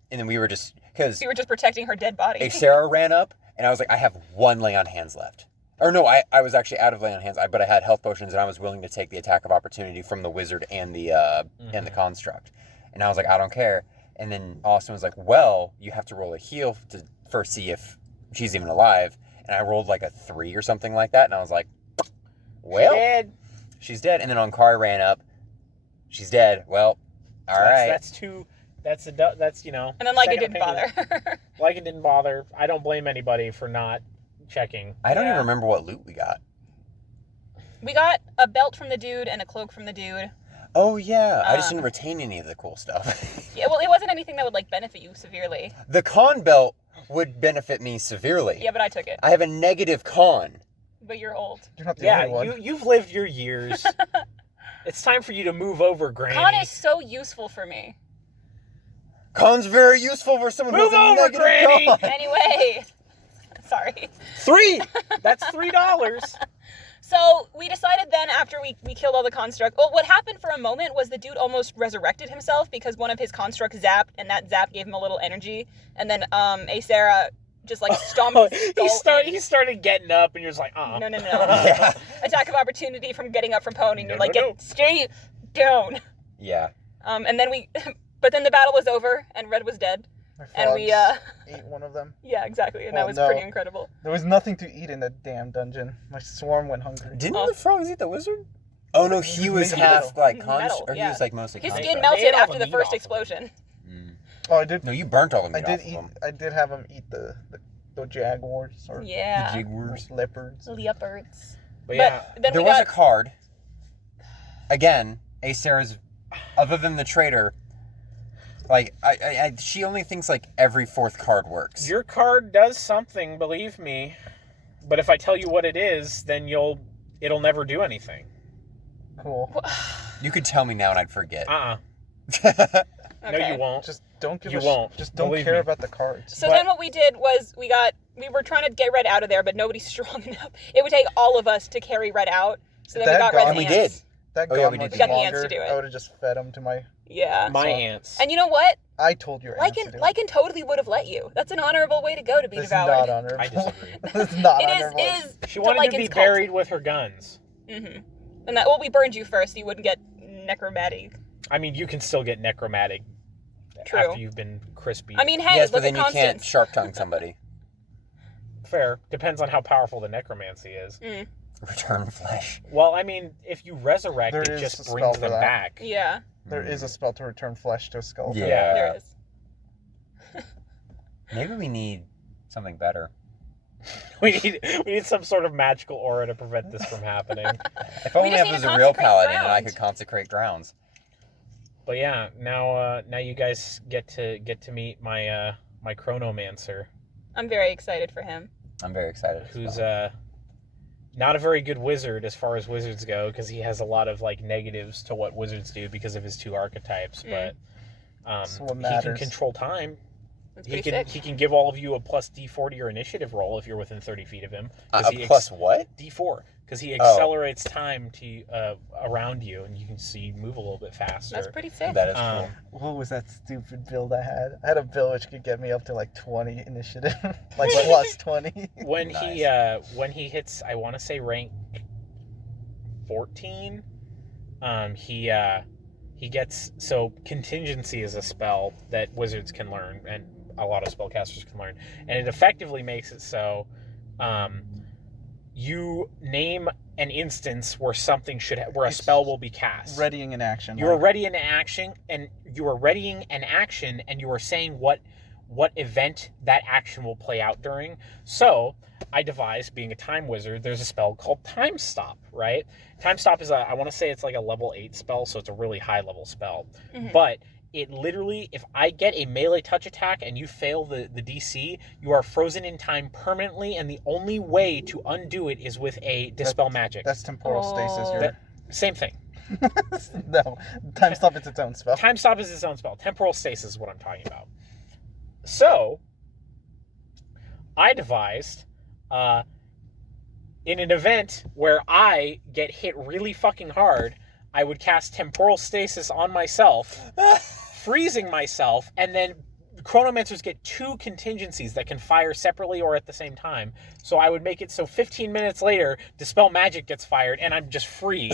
And then we were just because We were just protecting her dead body. Sarah ran up, and I was like, I have 1 lay on hands left. Or no, I was actually out of lay on hands, but I had health potions, and I was willing to take the attack of opportunity from the wizard and the and the construct. And I was like, I don't care. And then Austin was like, well, you have to roll a heal to first see if she's even alive. And I rolled like a 3 or something like that, and I was like, well, she's dead. And then Ankari ran up. She's dead. Well, all right. That's And then Lyca second didn't opinion. bother. Lycan didn't bother. I don't blame anybody for not checking. I don't Yeah. even remember what loot we got. We got a belt from the dude and a cloak from the dude. Oh, yeah. I just didn't retain any of the cool stuff. Yeah, well, it wasn't anything that would like benefit you severely. The con belt would benefit me severely. Yeah, but I took it. I have a negative con. But you're old. you're not the Yeah, only one. you've lived your years. It's time for you to move over, Granny. Con is so useful for me. Con's very useful for someone who Move has a over, negative Granny! con. Anyway, Sorry. 3. That's $3. So we decided then after we killed all the construct. Well, what happened for a moment was the dude almost resurrected himself because one of his constructs zapped, and that zap gave him a little energy. And then Aesera just like stomped his skull in. He started getting up, and you're just like, No. Yeah. Attack of opportunity from getting up from pony. And you're like, No. stay down. Yeah. And then but then the battle was over, and Red was dead. My And we, frogs ate one of them. Yeah, exactly. And Oh, that was no. pretty incredible. There was nothing to eat in that damn dungeon. My swarm went hungry. Didn't the frogs eat the wizard? Oh no, he was Maybe half like metal, construct, or he yeah. was like mostly His construct. skin They ate melted all after the the meat first off of explosion. Oh, I did. No, you burnt all the meat I did off eat. of them. I did have them eat the jaguars or Yeah. The jigwers. leopards. Leopards. But yeah, then There we was got a card. Again, Aesera's, other than the traitor, like she only thinks like every 4th card works. your card does something, believe me. But if I tell you what it is, then it'll never do anything. Cool. You could tell me now and I'd forget. Okay. No, you won't. Just don't give. You won't. Just don't Believe care me. about the cards. So But- then what we did was we were trying to get Red out of there, but nobody's strong enough. It would take all of us to carry Red out. So then we That got guy- Red's And we ants. did. That Oh, yeah, gun we did was do that. We got the ants longer. to do it. I would have just fed them to my. Yeah. My So- ants. And you know what? I told your ants to do it. Lycan totally would have let you. That's an honorable way to go to be It's devoured. not honorable. I disagree. It's not It honorable. is She wanted to be Lycan's buried with her guns. cult. And that, well, we burned you first. You wouldn't get necromantic. I mean, you can still get necromantic True. after you've been crispy. I mean, hey, Yes, but look then at you can't Constance. sharp tongue somebody. Fair. Depends on how powerful the necromancy is. Return flesh. Well, I mean, if you resurrect, There it is a just spell brings for them that. back. Yeah, There is a spell to return flesh to a skull. Yeah. there is. Maybe we need something better. We need some sort of magical aura to prevent this from happening. If only just I need was to a real consecrate paladin and I ground. could consecrate grounds. But yeah, now you guys get to meet my my chronomancer, I'm very excited for him. I'm very excited. who's not a very good wizard as far as wizards go, because he has a lot of like negatives to what wizards do because of his 2 archetypes. But That's what he can matters. control time. That's He pretty can sick. he can give all of you a plus D4 to your initiative roll if you're within 30 feet of him. 'Cause A he plus what? D4, because he Oh. accelerates time to around you, and you can see move a little bit faster. That's pretty sick. That is cool. What was that stupid build I had? I had a build which could get me up to like 20 initiative, like plus 20. When Nice. when he hits, I want to say rank 14, he gets, so contingency is a spell that wizards can learn and a lot of spellcasters can learn, and it effectively makes it so you name an instance where something where a It's spell will be cast. Readying in action. You are ready in action, and you are readying an action, and you are saying what event that action will play out during. So I devised, being a time wizard, there's a spell called Time Stop, right? Time Stop is I want to say it's like a level 8 spell, so it's a really high level spell. But it literally, if I get a melee touch attack and you fail the DC, you are frozen in time permanently, and the only way to undo it is with a Dispel Magic. That's temporal stasis. You're... Same thing. No, time stop is its own spell. Time Stop is its own spell. Temporal Stasis is what I'm talking about. So, I devised, in an event where I get hit really fucking hard, I would cast Temporal Stasis on myself, freezing myself, and then Chronomancers get 2 contingencies that can fire separately or at the same time. So I would make it so 15 minutes later, Dispel Magic gets fired, and I'm just free.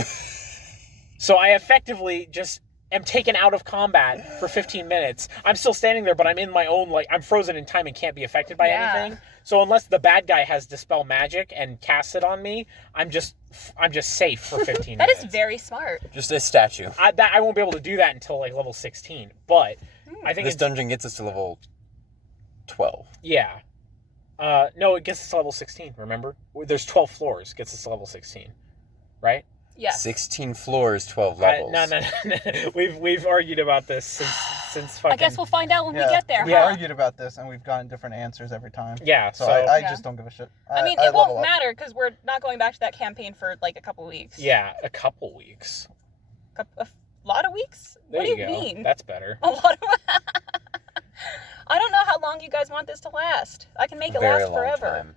So I effectively just am taken out of combat for 15 minutes. I'm still standing there, but I'm in my own, I'm frozen in time and can't be affected by anything. So unless the bad guy has Dispel Magic and casts it on me, I'm just safe for 15 That minutes. is very smart. Just a statue. I won't be able to do that until level 16. But I think This dungeon gets us to level 12. yeah. No, it gets us to level 16, remember? There's 12 floors, gets us to level 16. Right? Yes. 16 floors, 12 levels. No. We've argued about this since fucking... I guess we'll find out when we Yeah, get there. We huh? argued about this and we've gotten different answers every time. Yeah, So, so... I Yeah. just don't give a shit. I mean, I it won't level up. matter because we're not going back to that campaign for like a couple weeks. Yeah, a couple weeks. A lot of weeks? There What do you go. mean? That's better. A lot of. I don't know how long you guys want this to last. I can make it Very last long forever. time.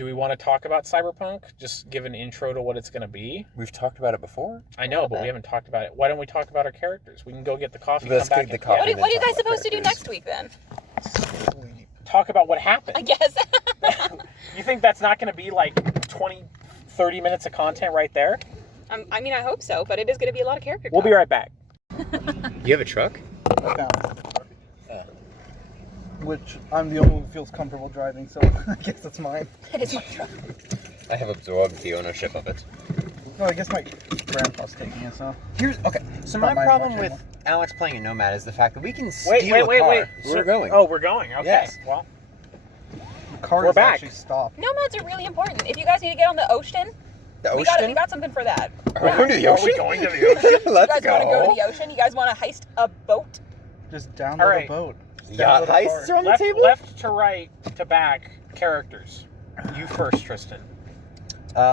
do we want to talk about Cyberpunk? Just give an intro to what it's going to be. We've talked about it before. I know, but we haven't talked about it. Why don't we talk about our characters? We can go get the coffee. Let's come back get the and- coffee. What are you guys Talk about supposed to do characters. next week then? Talk about what happened. I guess. You think that's not going to be like 20, 30 minutes of content right there? I mean, I hope so, but it is going to be a lot of character We'll be right back. You have a truck? I found it. Yeah. Which I'm the only one who feels comfortable driving, so I guess it's mine. It is my truck. I have absorbed the ownership of it. Well, I guess my grandpa's taking it, so. So Not my mine problem much with anymore. Alex playing a Nomad is the fact that we can steal Wait. a car. Wait. We're going. Oh, we're going. Okay. Yes. Well, The car We're is back. actually stopped. Nomads are really important. If you guys need to get on the ocean, The we ocean? got something for that. Are we going to the Are ocean? we going to the ocean? You Let's guys go. want to go to the ocean? You guys want to heist a boat? Just download All right. a boat. Yacht Download a heists car. are on the table? Left to right to back characters. You first, Tristan.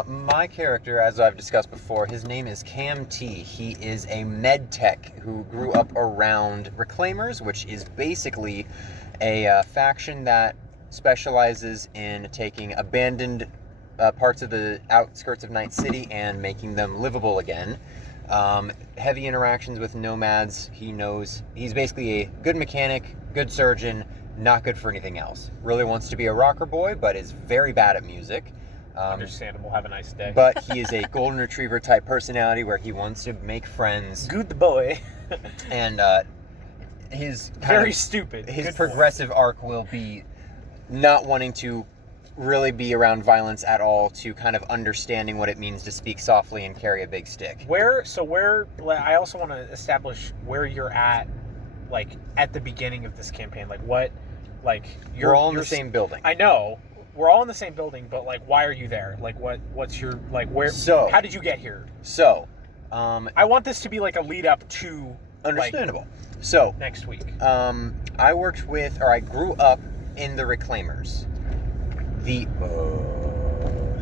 My character, as I've discussed before, his name is Cam T. He is a med tech who grew up around Reclaimers, which is basically a faction that specializes in taking abandoned parts of the outskirts of Night City and making them livable again. Heavy interactions with nomads. He knows he's basically a good mechanic, good surgeon, not good for anything else. Really wants to be a rocker boy, but is very bad at music. Understandable. Have a nice day. But he is a golden retriever type personality where he wants to make friends, Good boy. and his kind Very of- stupid. his Good boy. progressive arc will be not wanting to really be around violence at all, to kind of understanding what it means to speak softly and carry a big stick. I also want to establish where you're at, like at the beginning of this campaign. Like what, like We're all in the same building. I know we're all in the same building, but like, why are you there? Like, what's your like where? So- how did you get here? So, I want this to be like a lead up to understandable. So, like, next week. I grew up in the Reclaimers.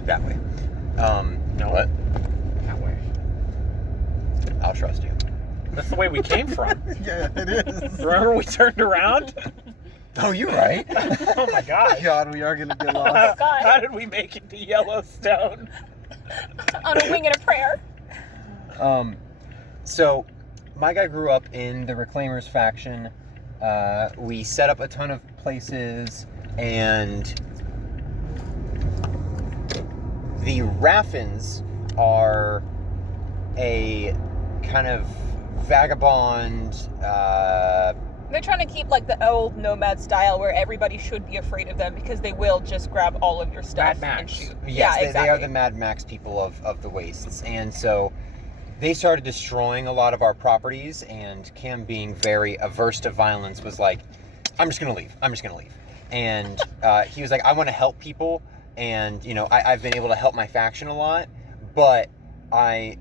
That way. No. What? That way. I'll trust you. That's the way we came from. Yeah, it is. Remember we turned around? Oh, you're right. Oh my god. God, we are gonna get lost. Oh, God. How did we make it to Yellowstone? On a wing and a prayer. So, my guy grew up in the Reclaimers faction. We set up a ton of places, and the Raffins are a kind of vagabond. They're trying to keep like the old nomad style where everybody should be afraid of them because they will just grab all of your stuff Mad Max. and shoot. Yes, Yeah, they exactly. are the Mad Max people of the Wastes. And so they started destroying a lot of our properties, and Cam, being very averse to violence, was like, I'm just going to leave. And he was like, I want to help people, and, you know, I've been able to help my faction a lot, but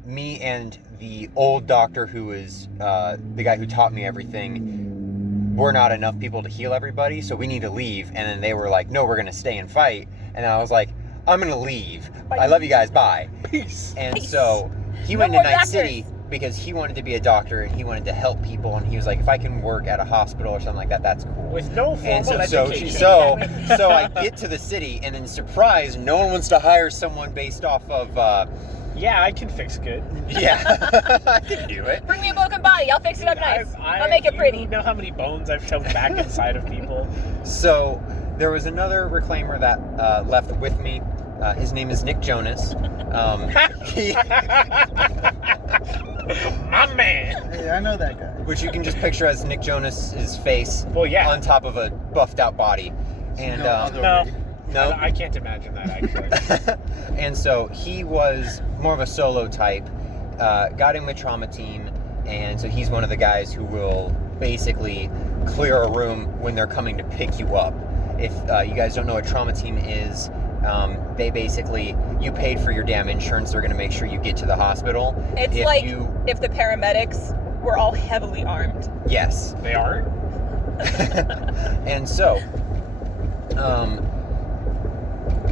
me and the old doctor who is the guy who taught me everything, we're not enough people to heal everybody, so we need to leave. And then they were like, no, we're going to stay and fight. And I was like, I'm going to leave. Bye. I love you guys. Bye. Peace. And Peace. so he No went to more Night doctors. City because he wanted to be a doctor and he wanted to help people. And he was like, if I can work at a hospital or something like that, that's cool. With no formal And so education. so I get to the city, and then surprise, no one wants to hire someone based off of, Yeah, I can fix good. yeah, I can do it. Bring me a broken body. I'll fix it up nice. I'll make it You pretty. know how many bones I've shoved back inside of people? So there was another Reclaimer that left with me. His name is Nick Jonas. My man. Hey, I know that guy. Which you can just picture as Nick Jonas's face Well, yeah. on top of a buffed out body. And No other No. no. I can't imagine that, actually. And so he was more of a solo type, got in with Trauma Team, and so he's one of the guys who will basically clear a room when they're coming to pick you up. If you guys don't know what Trauma Team is, they basically, you paid for your damn insurance, they're going to make sure you get to the hospital. It's If like you- if the paramedics were all heavily armed. Yes. They aren't? And so,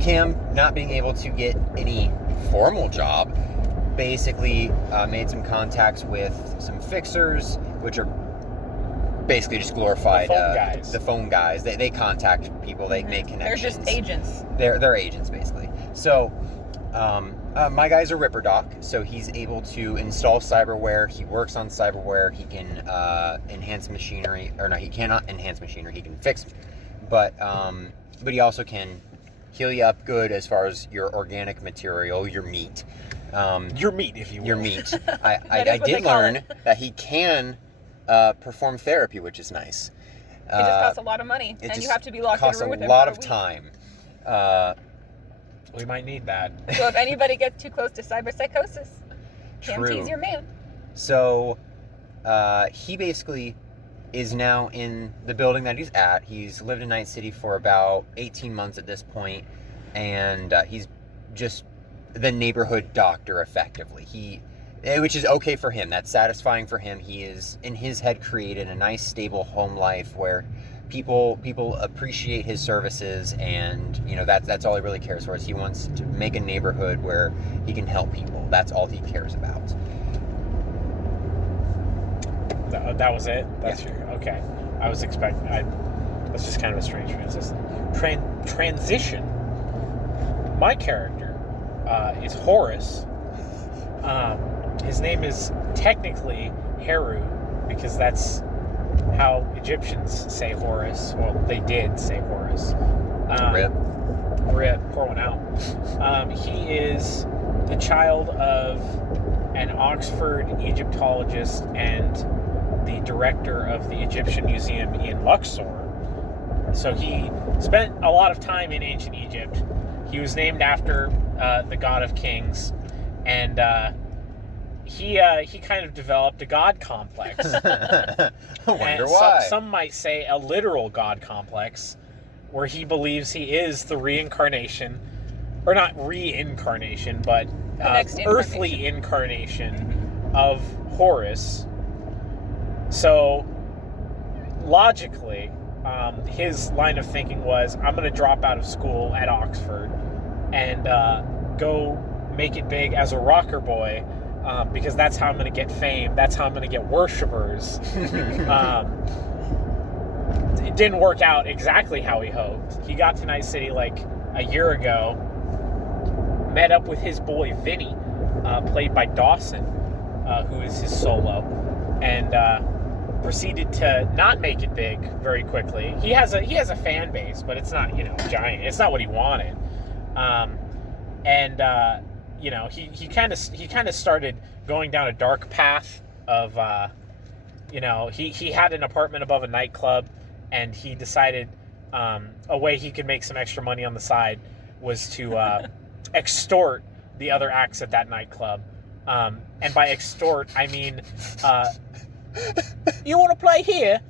Cam, not being able to get any formal job, basically made some contacts with some fixers, which are basically just glorified The phone guys. The phone guys. They contact people. They make They're connections. just agents. They're agents basically. So my guy's a Ripper Doc, so he's able to install cyberware. He works on cyberware. He can enhance machinery, or no, he cannot enhance machinery. He can fix, but he also can heal you up good as far as your organic material, your meat. Your meat, if you will. Your meat. That I is what they did call learn it. that he can perform therapy, which is nice. It just costs a lot of money, It and you just have to be locked in a costs room a with him lot for a of week. time. We might need that. So if anybody gets too close to cyberpsychosis, True. KMT's your man. So he basically is now in the building that he's at. He's lived in Night City for about 18 months at this point, and he's just the neighborhood doctor, effectively. Which is okay for him. That's satisfying for him. He is, in his head, created a nice, stable home life where people appreciate his services, and that's all he really cares for. Is he wants to make a neighborhood where he can help people. That's all he cares about. That was it? That's Yeah. okay. I was expecting... That's just kind of a strange transition. My character is Horus. His name is technically Heru, because that's how Egyptians say Horus. Well, they did say Horus. Rip, pour one out. He is the child of an Oxford Egyptologist and the director of the Egyptian Museum in Luxor. So he spent a lot of time in ancient Egypt. He was named after the god of kings, and he kind of developed a god complex. I wonder And why. Some might say a literal god complex, where he believes he is the reincarnation, or not reincarnation, but The next earthly incarnation of Horus. So, logically, his line of thinking was, I'm going to drop out of school at Oxford and go make it big as a rocker boy, because that's how I'm going to get fame. That's how I'm going to get worshipers. It didn't work out exactly how he hoped. He got to Night City like a year ago, met up with his boy Vinny, played by Dawson, who is his solo, and proceeded to not make it big very quickly. He has a fan base, but it's not giant. It's not what he wanted. He kind of started going down a dark path of he had an apartment above a nightclub, and he decided a way he could make some extra money on the side was to extort the other acts at that nightclub. And by extort, I mean, you want to play here?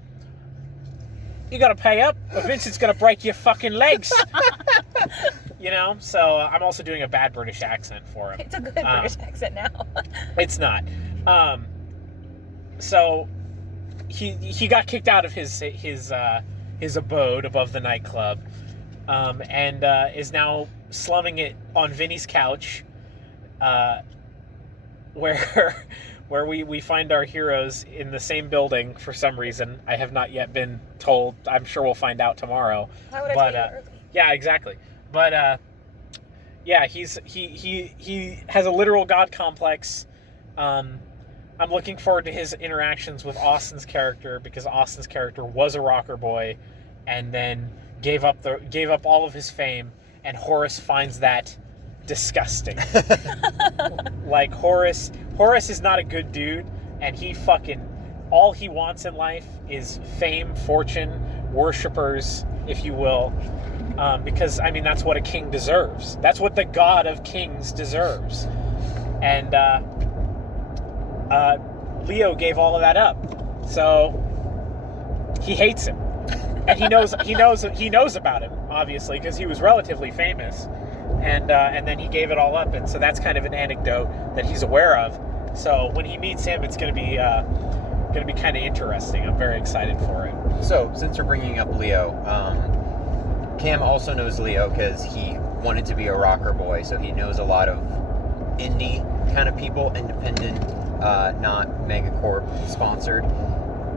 You got to pay up, or Vincent's going to break your fucking legs. So I'm also doing a bad British accent for him. It's a good British accent now. It's not. So he got kicked out of his abode above the nightclub, and is now slumming it on Vinny's couch, where we find our heroes in the same building for some reason. I have not yet been told. I'm sure we'll find out tomorrow. Why would I tell you early? Yeah, exactly. But he has a literal god complex. I'm looking forward to his interactions with Austin's character, because Austin's character was a rocker boy, and then gave up all of his fame, and Horace finds that disgusting. Like Horace is not a good dude, and he all he wants in life is fame, fortune, worshipers, if you will. Because, I mean, that's what a king deserves. That's what the god of kings deserves. And Leo gave all of that up. So he hates him. And he knows about him, obviously, because he was relatively famous. And then he gave it all up. And so that's kind of an anecdote that he's aware of. So when he meets him, it's going to be kind of interesting. I'm very excited for it. So, since we're bringing up Leo, Cam also knows Leo because he wanted to be a rocker boy, so he knows a lot of indie kind of people, independent, not megacorp sponsored.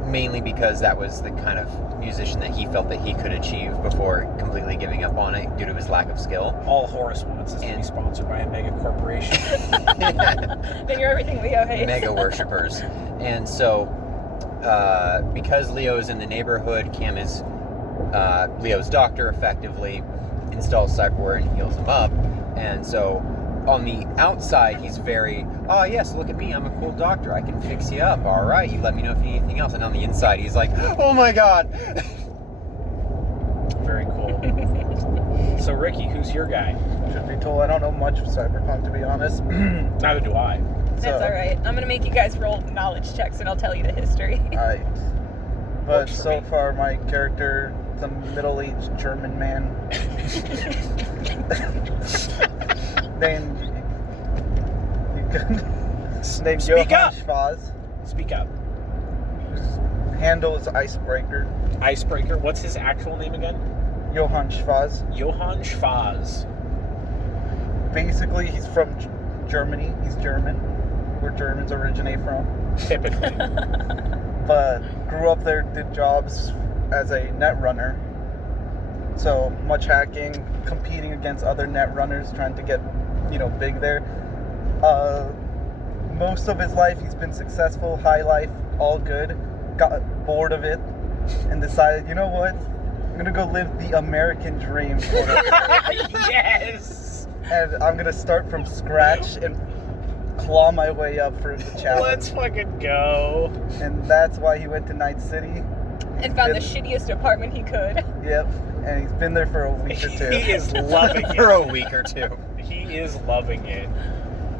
mainly because that was the kind of musician that he felt that he could achieve before completely giving up on it due to his lack of skill. All Horace wants is to be sponsored by a mega corporation. Then you're everything Leo hates. Mega worshippers. And so, because Leo is in the neighborhood, Cam is Leo's doctor, effectively installs cyberware and heals him up. And so, on the outside, he's very, oh yes, look at me, I'm a cool doctor, I can fix you up, all right, you let me know if you need anything else. And on the inside, he's like, oh my god. Very cool. So Ricky, who's your guy? Should be told, I don't know much of Cyberpunk, to be honest. Neither do I. That's alright. I'm gonna make you guys roll knowledge checks and I'll tell you the history. Alright. But Works for so me. far, my character, the middle-aged German man, named Speak Johann up. Schwaz. Speak up. His handle is Icebreaker. Icebreaker. What's his actual name again? Johann Schwaz. Johann Schwaz. Basically, he's from Germany. He's German, where Germans originate from. Typically. But grew up there, did jobs as a net runner. So much hacking, competing against other net runners, trying to get, big there. Most of his life, he's been successful, high life, all good. Got bored of it and decided, you know what? I'm gonna go live the American dream for it. Yes. And I'm gonna start from scratch and claw my way up for the challenge. Let's fucking go. And that's why he went to Night City. And found the shittiest apartment he could. Yep. And he's been there for a week or two. He is loving it. For a week or two. He is loving it.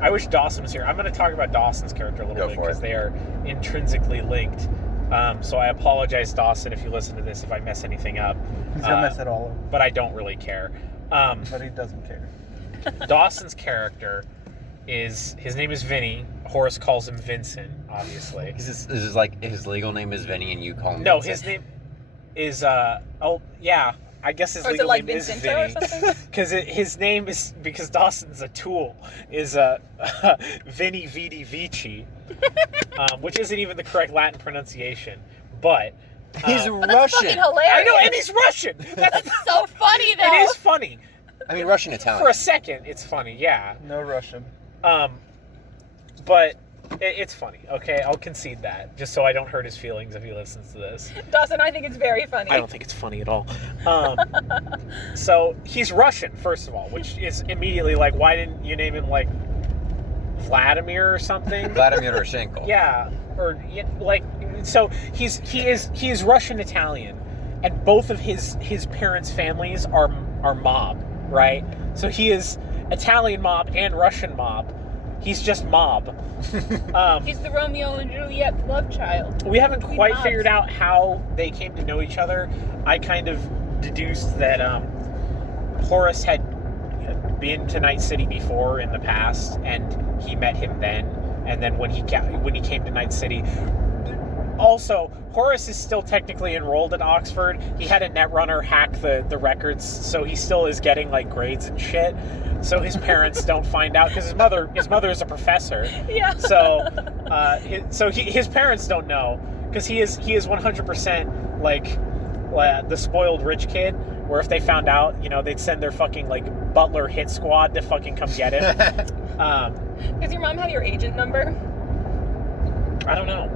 I wish Dawson was here. I'm going to talk about Dawson's character a little Go bit for because it. they are intrinsically linked. So I apologize, Dawson, if you listen to this, if I mess anything up. He's gonna mess it all up. But I don't really care. But he doesn't care. Dawson's character his name is Vinny. Horace calls him Vincent, obviously. Is this like his legal name is Vinny and you call him No, Vincent? his name is I guess his Or is legal it like name is Vincento or Vinny. something? Because his name is, because Dawson's a tool, is Vinny Vidi Vici, which isn't even the correct Latin pronunciation. But He's But that's Russian. fucking hilarious. I know, and he's Russian. That's so funny though. it is funny. I mean, Russian Italian. For a second, it's funny, yeah. No Russian. But it's funny, okay? I'll concede that, just so I don't hurt his feelings if he listens to this. Dawson, I think it's very funny. I don't think it's funny at all. So he's Russian, first of all, which is immediately like, why didn't you name him like Vladimir or something? Vladimir Roshenko. Yeah, or like, so he is Russian Italian, and both of his parents' families are mob, right? So he is Italian mob and Russian mob. He's just mob. He's the Romeo and Juliet love child. We haven't Between quite mobs. figured out how they came to know each other. I kind of deduced that Horace had been to Night City before in the past, and he met him then. And then when he came to Night City, also Horace is still technically enrolled at Oxford. He had a netrunner hack the records, so he still is getting like grades and shit. So his parents don't find out because his mother is a professor. Yeah. So his parents don't know because he is 100% like the spoiled rich kid. Where if they found out, they'd send their fucking like butler hit squad to fucking come get him. Does your mom have your agent number? I don't know.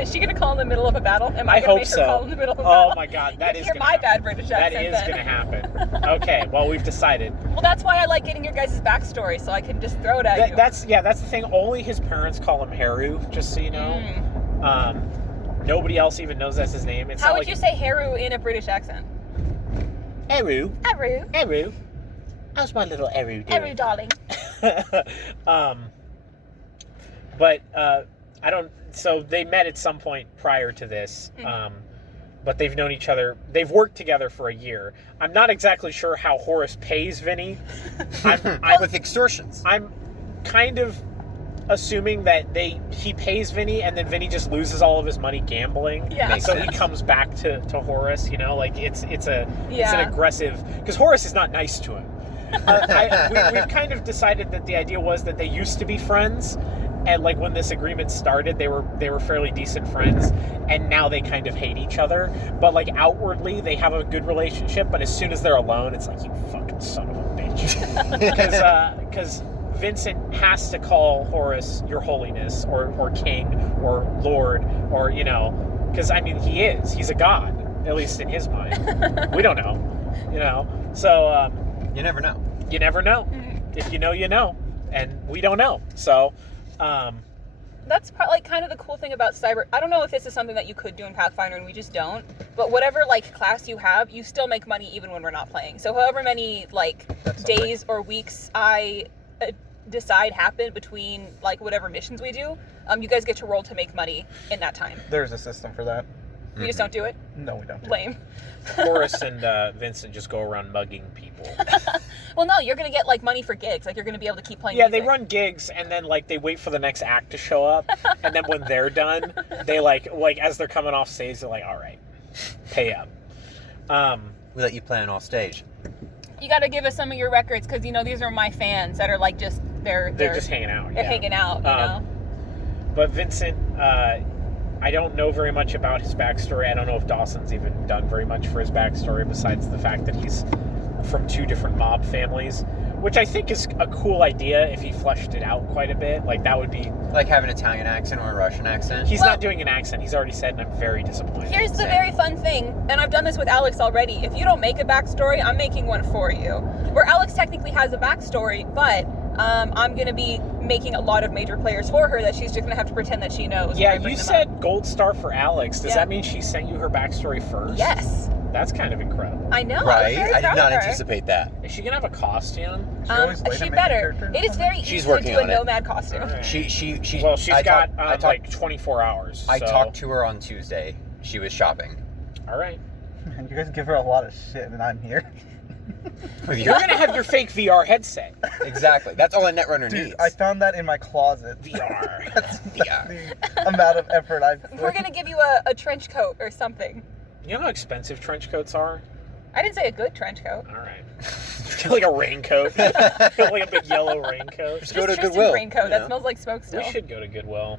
Is she gonna call in the middle of a battle? Am I I gonna hope make her so. call in the middle of a battle? Oh my god, that You is hear gonna my happen. bad British That accent is then. gonna happen. Okay, well we've decided. Well, that's why I like getting your guys' backstory, so I can just throw it at you. That's the thing. Only his parents call him Haru, just so you know. Nobody else even knows that's his name. It's How not would like, you say Haru in a British accent? Eru? Haru. Eru? How's my little Eru doing? Haru, darling. But I don't. So they met at some point prior to this, but they've known each other. They've worked together for a year. I'm not exactly sure how Horace pays Vinny. With extortions. I'm kind of assuming that he pays Vinny and then Vinny just loses all of his money gambling. Yeah. Makes So sense. he comes back to Horace. Like it's an Yeah. aggressive, because Horace is not nice to him. We've kind of decided that the idea was that they used to be friends, and like when this agreement started, they were fairly decent friends, and now they kind of hate each other. But like outwardly, they have a good relationship. But as soon as they're alone, it's like, you fucking son of a bitch. Because Vincent has to call Horus Your Holiness or King or Lord or because I mean he's a god, at least in his mind. We don't know, So you never know. You never know. If you know, you know. And we don't know. So, that's kind of the cool thing about Cyber. I don't know if this is something that you could do in Pathfinder and we just don't. But whatever class you have, you still make money even when we're not playing. So however many days or weeks I decide happen between whatever missions we do, you guys get to roll to make money in that time. There's a system for that. We just don't do it? No, we don't. Lame. Horace and Vincent just go around mugging people. Well, no, you're going to get money for gigs. You're going to be able to keep playing Yeah, music. they run gigs and then they wait for the next act to show up. And then when they're done, they as they're coming off stage, they're like, all right, pay up. We let you play on all stage. You got to give us some of your records because, these are my fans that are they're just hanging out. They're hanging out, But Vincent, I don't know very much about his backstory. I don't know if Dawson's even done very much for his backstory besides the fact that he's from 2 different mob families, which I think is a cool idea if he fleshed it out quite a bit. That would be... Like have an Italian accent or a Russian accent? He's not doing an accent. He's already said, and I'm very disappointed. Here's the very fun thing, and I've done this with Alex already. If you don't make a backstory, I'm making one for you. Where Alex technically has a backstory, but I'm going to be making a lot of major players for her that she's just going to have to pretend that she knows. Yeah, you said gold star for Alex. Does that mean she sent you her backstory first? Yes. That's kind of incredible. I know. Right? I did not anticipate that. Is she going to have a costume? She better. It is very easy to do a nomad costume. Right. She Well, she's got 24 hours. I talked to her on Tuesday. She was shopping. All right. Man, you guys give her a lot of shit, and I'm here. You're going to have your fake VR headset. Exactly. That's all a Netrunner Dude, needs. I found that in my closet. VR. That's VR. the amount of effort I've put. We're going to give you a trench coat or something. You know how expensive trench coats are? I didn't say a good trench coat. All right. Like a raincoat. Like a big yellow raincoat. Just go to Tristan's Goodwill. raincoat. That smells like smoke still. We should go to Goodwill.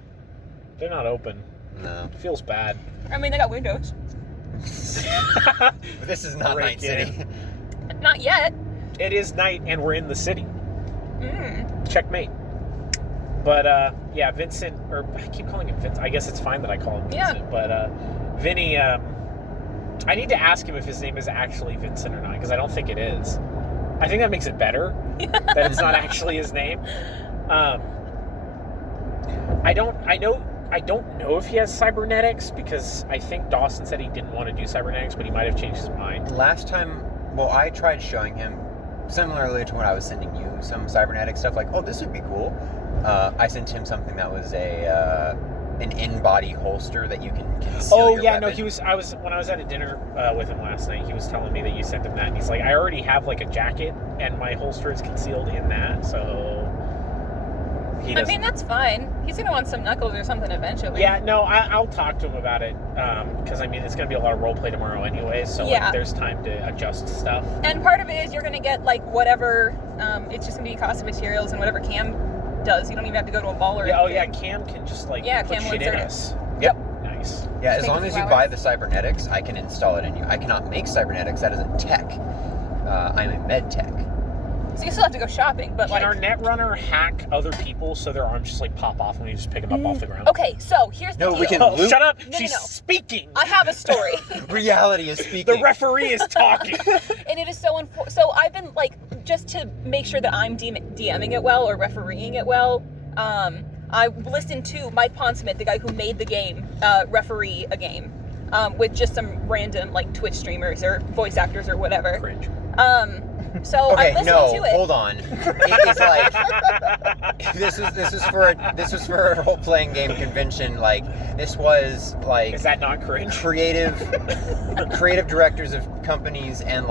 They're not open. No. It feels bad. I mean, they got windows. But this is not Night City. Not yet. It is night and we're in the city. Checkmate. But yeah, Vincent, or I keep calling him Vincent. I guess it's fine that I call him Vincent. Yeah. But Vinny, I need to ask him if his name is actually Vincent or not, because I don't think it is. I think that makes it better that it's not actually his name. I don't know if he has cybernetics, because I think Dawson said he didn't want to do cybernetics, but he might have changed his mind. Last time, I tried showing him, similarly to when I was sending you some cybernetic stuff, oh, this would be cool. I sent him something that was an in-body holster that you can conceal your weapon. No, when I was at a dinner with him last night, he was telling me that you sent him that, and he's like, I already have a jacket, and my holster is concealed in that, so... I mean, that's fine. He's going to want some knuckles or something eventually. Yeah, no, I'll talk to him about it, because, I mean, it's going to be a lot of roleplay tomorrow anyway, so there's time to adjust stuff. And part of it is you're going to get, whatever, it's just going to be cost of materials and whatever Cam does. You don't even have to go to a ball or anything. Oh, yeah, Cam can just, put Cam shit in us. Yep. Nice. Yeah, as long as you buy the cybernetics, I can install it in you. I cannot make cybernetics. That is a tech. I'm a med tech. So you still have to go shopping, but Can our Netrunner hack other people so their arms just pop off when you just pick them up off the ground? Okay, so here's the deal. we can Oh, loot. shut up! No, She's no. speaking! I have a story. Reality is speaking. The referee is talking! And it is so so I've been just to make sure that I'm DMing it well or refereeing it well, I listened to Mike Pondsmith, the guy who made the game, referee a game, with just some random Twitch streamers or voice actors or whatever. Cringe. So I listened to it. Hold on. It's this was for a role playing game convention. This was Is that not cringe? creative directors of companies and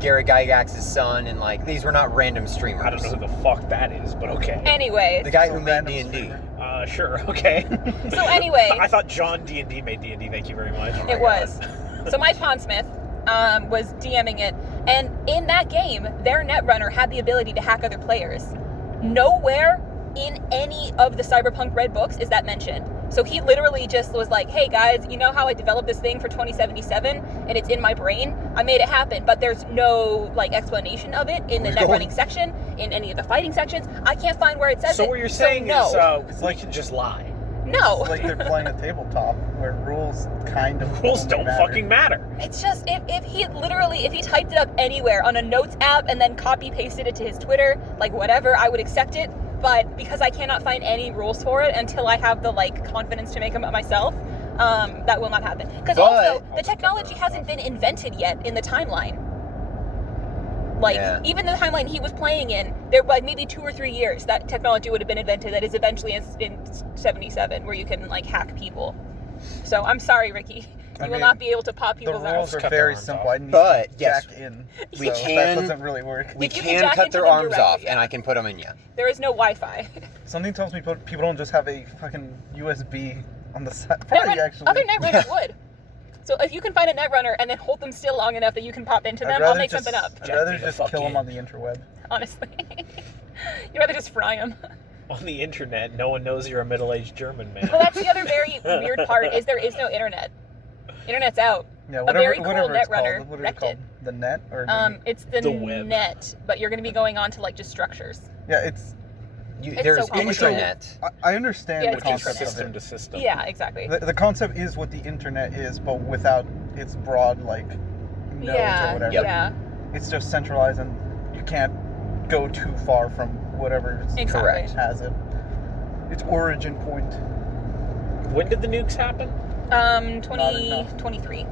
Gary Gygax's son and these were not random streamers. I don't know who the fuck that is, but okay. Anyway. The guy who made D&D. Sure, okay. So anyway. I thought John D&D made D&D, thank you very much. It was. So Mike Pondsmith was DMing it, and in that game, their Netrunner had the ability to hack other players. Nowhere in any of the Cyberpunk Red books is that mentioned. So he literally just was like, hey guys, you know how I developed this thing for 2077 and it's in my brain? I made it happen, but there's no like explanation of it in the net running section, in any of the fighting sections. I can't find where it says it. So what you're saying is It's we can just lie. No. It's like they're playing a tabletop where rules kind of Rules don't matter. fucking matter. It's just, if he typed it up anywhere on a notes app and then copy pasted it to his Twitter, like whatever, I would accept it. But because I cannot find any rules for it until I have the like confidence to make them up myself, that will not happen. Because also, the technology hasn't been invented yet in the timeline. Like, even the timeline he was playing in, there like maybe 2 or 3 years that technology would have been invented that is eventually in 77, where you can like hack people. So I'm sorry, Ricky. You will not be able to pop people's The rules arms. are very simple. I need But, to yes, jack in. we so can- That doesn't really work. We If you can can jack cut into their them arms directly, off, and yeah. I can put them in you. There is no Wi-Fi. Something tells me people don't just have a fucking USB on the side. Probably actually. Other netrunners would. So if you can find a netrunner and then hold them still long enough that you can pop into them, I'll make something up. I'd rather Jack me the just fuck kill them in. on the interweb. Honestly. You'd rather just fry them. On the internet, no one knows you're a middle-aged German man. Well, that's the other very weird part, is there is no internet. Internet's out. Yeah, A very cool whatever it's netrunner called. What is it wrecked called? it. The net or It's the web. net, but you're going to be going on to like just structures. yeah, it's. It's There's so complicated. intranet. I understand Yeah, the it's Which is concept of system it. to system. Yeah, exactly. The concept is what the internet is, but without its broad like nodes or Yeah, whatever. yeah, It's just centralized, and you can't go too far from whatever exactly. has it. Its origin point. When did the nukes happen? 2023.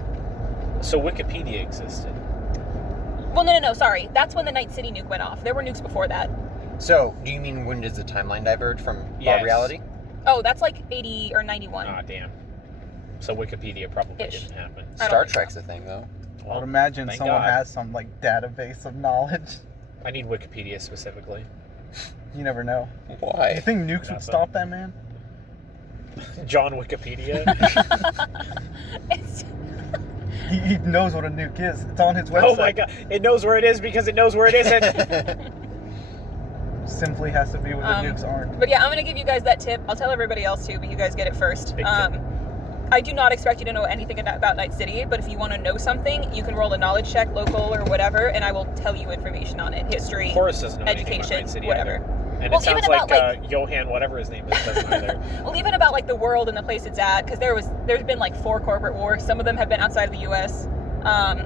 So Wikipedia existed. Well, no, sorry. That's when the Night City nuke went off. There were nukes before that. So, do you mean when does the timeline diverge from Yes. our reality? Oh, that's like 80 or 91. Ah, damn. So Wikipedia probably Ish. didn't happen. I don't Star think Trek's a thing, though. I would imagine thank someone God. has some like database of knowledge. I need Wikipedia specifically. You never know. Do you Why? think nukes Nothing. would stop that man? John Wikipedia. It's, He knows what a nuke is. It's on his website. Oh my god. It knows where it is because it knows where it isn't. Simply has to be what the nukes aren't. but yeah, I'm gonna give you guys that tip. I'll tell everybody else too, but you guys get it first. Big tip. I do not expect you to know anything about Night City, but if you want to know something, you can roll a knowledge check, local or whatever, and I will tell you information on it. History, Horace doesn't know anything about education, Night City whatever. either. And Well, it sounds even about, like Johan, whatever his name is, doesn't either. Well, even about like the world and the place it's at, because there's been like 4 corporate wars. Some of them have been outside of the U.S.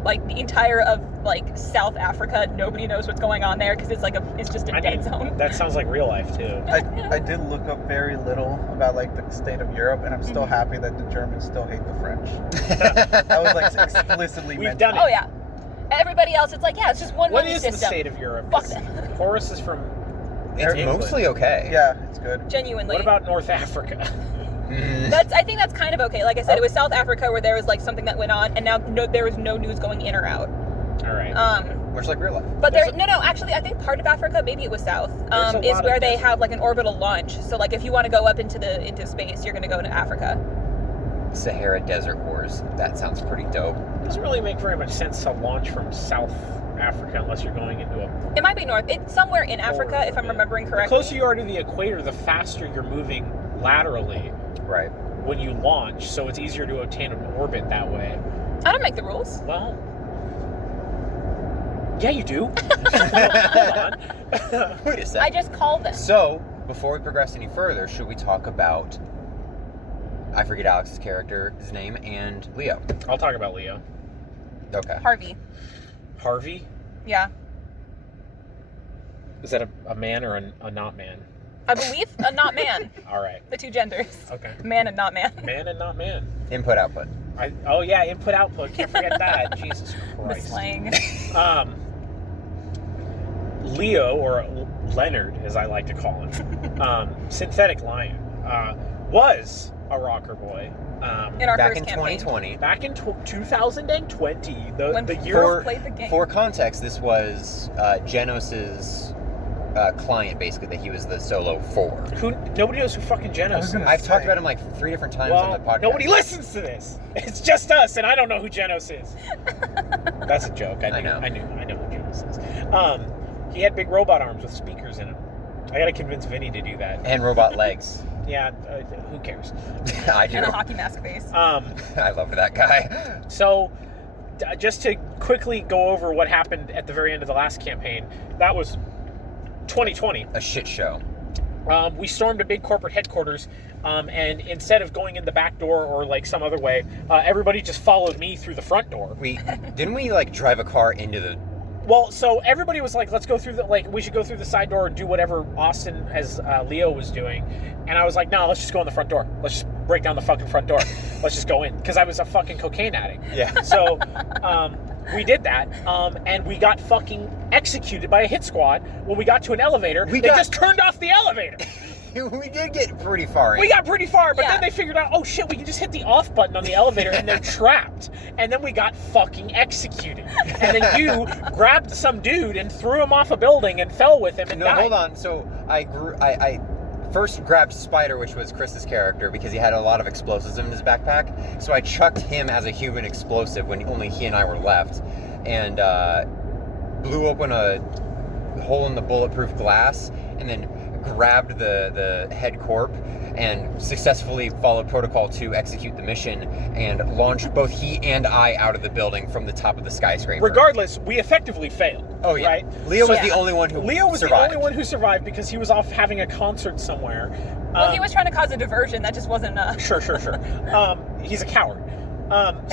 Like the entire of like South Africa, nobody knows what's going on there because it's just a dead zone. That sounds like real life too. I did look up very little about like the state of Europe, and I'm still happy that the Germans still hate the French. That was like explicitly We've mentioned. done it. Oh yeah. Everybody else, it's like, yeah, it's just one What money is system. the state of Europe? Fuck 'Cause them. Horace is from It's England. mostly okay. Yeah, it's good. Genuinely. What about North Africa? Mm. I think that's kind of okay. Like I said, it was South Africa where there was like something that went on, and now there was no news going in or out. All right. Much like real life. But There's no, actually, I think part of Africa, maybe it was South, There's a is lot where of they desert. have like an orbital launch. So like if you want to go up into space, you're going to go to Africa. Sahara Desert Wars. That sounds pretty dope. It doesn't really make very much sense to launch from South Africa unless you're going into a. It might be north. It's somewhere in Africa, if I'm orbit. remembering The correctly. closer you are to the equator, the faster you're moving laterally Right. when you launch, so it's easier to obtain an orbit that way. I don't make the rules. Well, yeah, you do. Hold on. Wait a sec. I just call them. So, before we progress any further, should we talk about... I forget Alex's character's name, and Leo. I'll talk about Leo. Okay. Harvey. Harvey? Yeah. Is that a man or a not man? I believe a not man. All right. The two genders. Okay. Man and not man. Man and not man. Input, output. Oh yeah, input output. Can't forget that. Jesus The Christ. slang. Leo, or Leonard, as I like to call him, synthetic lion, was a rocker boy. In our Back first in campaign. 2020. Back in 2020, When the we year first of played the game. For context, this was Genos's client, basically, that he was the solo for. who nobody knows who fucking I Genos was is. gonna I've talked say. about him like 3 different times Well, on the podcast. nobody listens to this. It's just us, and I don't know who Genos is. That's a joke. I I know. know who Genos is. He had big robot arms with speakers in them. I gotta convince Vinny to do that. And robot legs. Yeah, who cares? I do. And a hockey mask face. I love that guy. So, just to quickly go over what happened at the very end of the last campaign, that was 2020. A shit show. We stormed a big corporate headquarters, and instead of going in the back door or like some other way, everybody just followed me through the front door. Didn't we like drive a car into the... Well, so everybody was like, let's go through we should go through the side door and do whatever Austin as Leo was doing. And I was like, no, let's just go in the front door. Let's just break down the fucking front door. Let's just go in. Because I was a fucking cocaine addict. Yeah. So, we did that, and we got fucking executed by a hit squad. When we got to an elevator, they just turned off the elevator. We did get pretty far in. We got pretty far, but Yeah. then they figured out, oh shit, we can just hit the off button on the elevator and they're trapped. And then we got fucking executed. And then you grabbed some dude and threw him off a building and fell with him and No, died. hold on. So I first grabbed Spider, which was Chris's character, because he had a lot of explosives in his backpack. So I chucked him as a human explosive when only he and I were left, and blew open a hole in the bulletproof glass, and then grabbed the head corp and successfully followed protocol to execute the mission and launched both he and I out of the building from the top of the skyscraper. Regardless, we effectively failed. Oh yeah. Right? Leo was Yeah. the only one who Leo was survived. the only one who survived because he was off having a concert somewhere. Well, he was trying to cause a diversion. That just wasn't enough. Sure. He's a coward.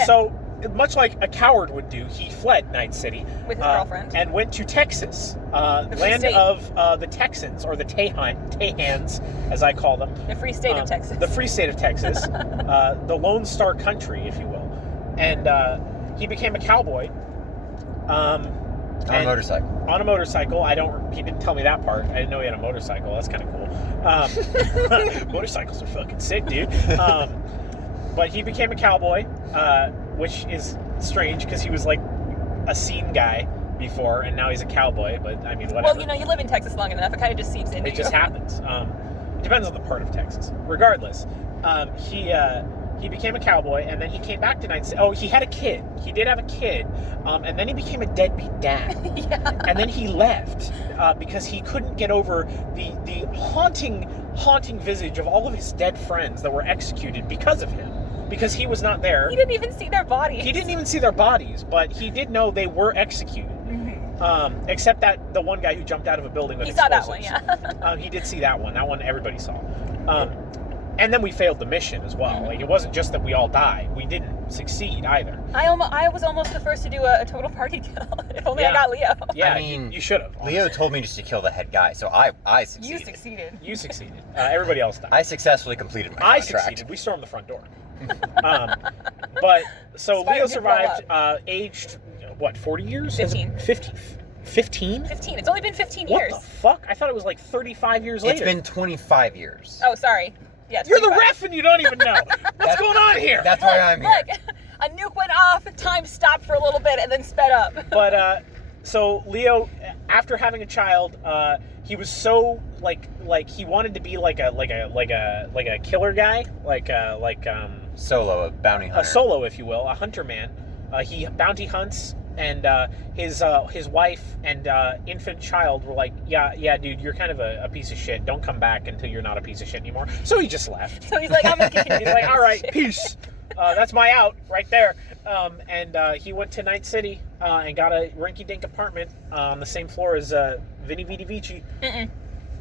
So, much like a coward would do, he fled Night City. With his girlfriend. And went to Texas, free land state. of the Texans, or the Tehans, as I call them. The free state of Texas. The free state of Texas. The Lone Star Country, if you will. And he became a cowboy. On a motorcycle. On a motorcycle. He didn't tell me that part. I didn't know he had a motorcycle. That's kind of cool. Motorcycles are fucking sick, dude. But he became a cowboy, which is strange because he was like a scene guy before, and now he's a cowboy. But I mean, whatever. Well, you live in Texas long enough, it kind of just seeps into It just happens. It depends on the part of Texas. Regardless, he became a cowboy, and then he came back to Night City. Oh, he had a kid. He did have a kid, and then he became a deadbeat dad. Yeah. And then he left because he couldn't get over the haunting visage of all of his dead friends that were executed because of him. Because he was not there. He didn't even see their bodies. He didn't even see their bodies, but he did know they were executed. Mm-hmm. Except that the one guy who jumped out of a building with He saw that one, explosives. yeah. He did see that one. That one everybody saw. And then we failed the mission as well. Like, it wasn't just that we all died. We didn't succeed either. I was almost the first to do a total party kill. If only I Yeah. got Leo. Yeah, I mean, you should have. Leo told me just to kill the head guy, so I succeeded. You succeeded. You succeeded. Everybody else died. I successfully completed my I contract. succeeded. We stormed the front door. But so Spider Leo did roll survived, aged what, 40 years? 15. 15. 15? 15. It's only been 15 What years. the fuck? I thought it was like 35 years later. It's been 25 years. Oh, sorry. Yeah, You're the 25. ref and you don't even know. What's going on here? That's why I'm here. Look, a nuke went off, time stopped for a little bit, and then sped up. But so Leo, after having a child, he was so like he wanted to be like a killer guy, Solo, a bounty hunter. a solo, if you will, a hunter man. He bounty hunts, and his wife and infant child were like, yeah, dude, you're kind of a piece of shit. Don't come back until you're not a piece of shit anymore. So he just left. So he's like, I'm gonna continue. He's like, all right, peace. That's my out right there. And he went to Night City and got a rinky-dink apartment on the same floor as Vinny Vidi Vici. Mm-mm.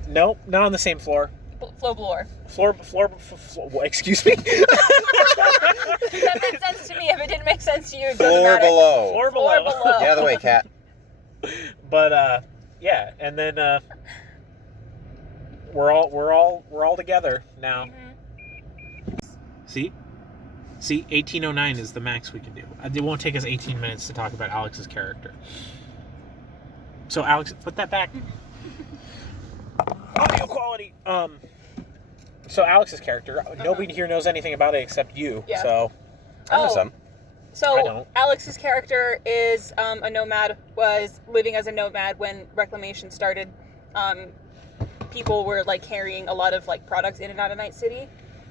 Nope, not on the same floor. Flow blower. Floor, excuse me? That made sense to me. If it didn't make sense to you, it doesn't Floor matter. below. Floor Floor below. below. Get out of the way, cat. But yeah, and then we're all together now. Mm-hmm. See, 1809 is the max we can do. It won't take us 18 minutes to talk about Alex's character. So Alex, put that back. Audio quality. So Alex's character, nobody here knows anything about it except you. Yeah. So I know Oh. some. I So don't. Alex's character is a nomad, was living as a nomad when Reclamation started. People were like carrying a lot of like products in and out of Night City.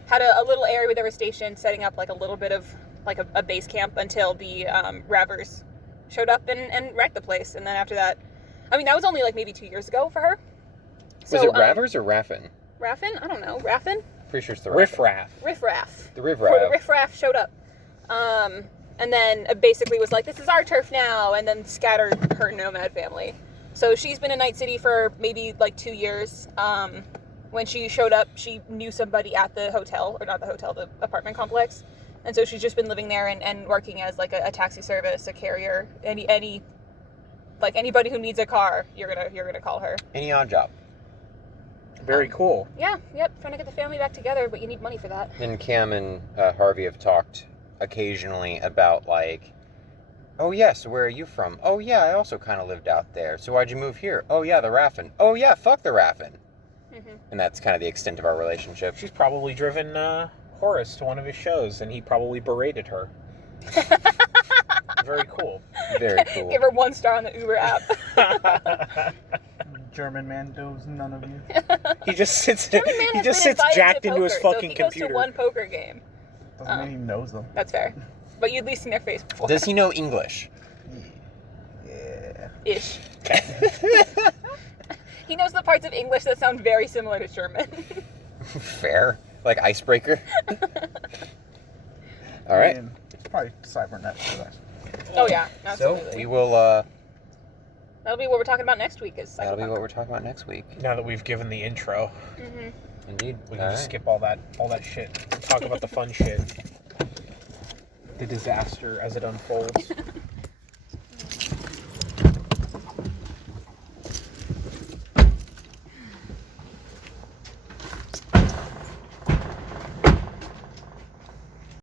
Had a little area where they were stationed, setting up like a little bit of like a base camp until the Ravers showed up and wrecked the place. And then after that, I mean, that was only like maybe 2 years ago for her. Was it Ravers or Raffin? Raffin? I don't know. Raffin? Pretty sure it's the Riffraff. Riffraff. The Before Riffraff. the Riffraff showed up. And then basically was like, this is our turf now, and then scattered her nomad family. So she's been in Night City for maybe like 2 years. When she showed up, she knew somebody at the hotel, or not the hotel, the apartment complex. And so she's just been living there and working as like a taxi service, a carrier, any like anybody who needs a car, you're gonna call her. Any odd job. Very cool. Yeah, yep, trying to get the family back together, but you need money for that. And Cam and Harvey have talked occasionally about like, oh yeah, so where are you from? Oh yeah, I also kind of lived out there. So why'd you move here? Oh yeah, the Raffin. Oh yeah, fuck the Raffin. Mm-hmm. And that's kind of the extent of our relationship. She's probably driven Horace to one of his shows, and he probably berated her. Very cool. Very cool. Give her 1 star on the Uber app. German man knows none of you. He just sits. German man He has just been sits invited jacked to into his poker, so fucking if he goes computer. to one poker game. Doesn't mean he knows them. That's fair. But you'd at least seen their face before. Does he know English? Yeah. Ish. He knows the parts of English that sound very similar to German. Fair. Like icebreaker. All right. I mean, it's probably cybernet for that. Oh yeah, So absolutely. we will. That'll be what we're talking about next week. Is That'll be Cyberpunk. what we're talking about next week. Now that we've given the intro, Mhm. Indeed. we can All just right. skip all that shit and talk about the fun shit. The disaster as it unfolds.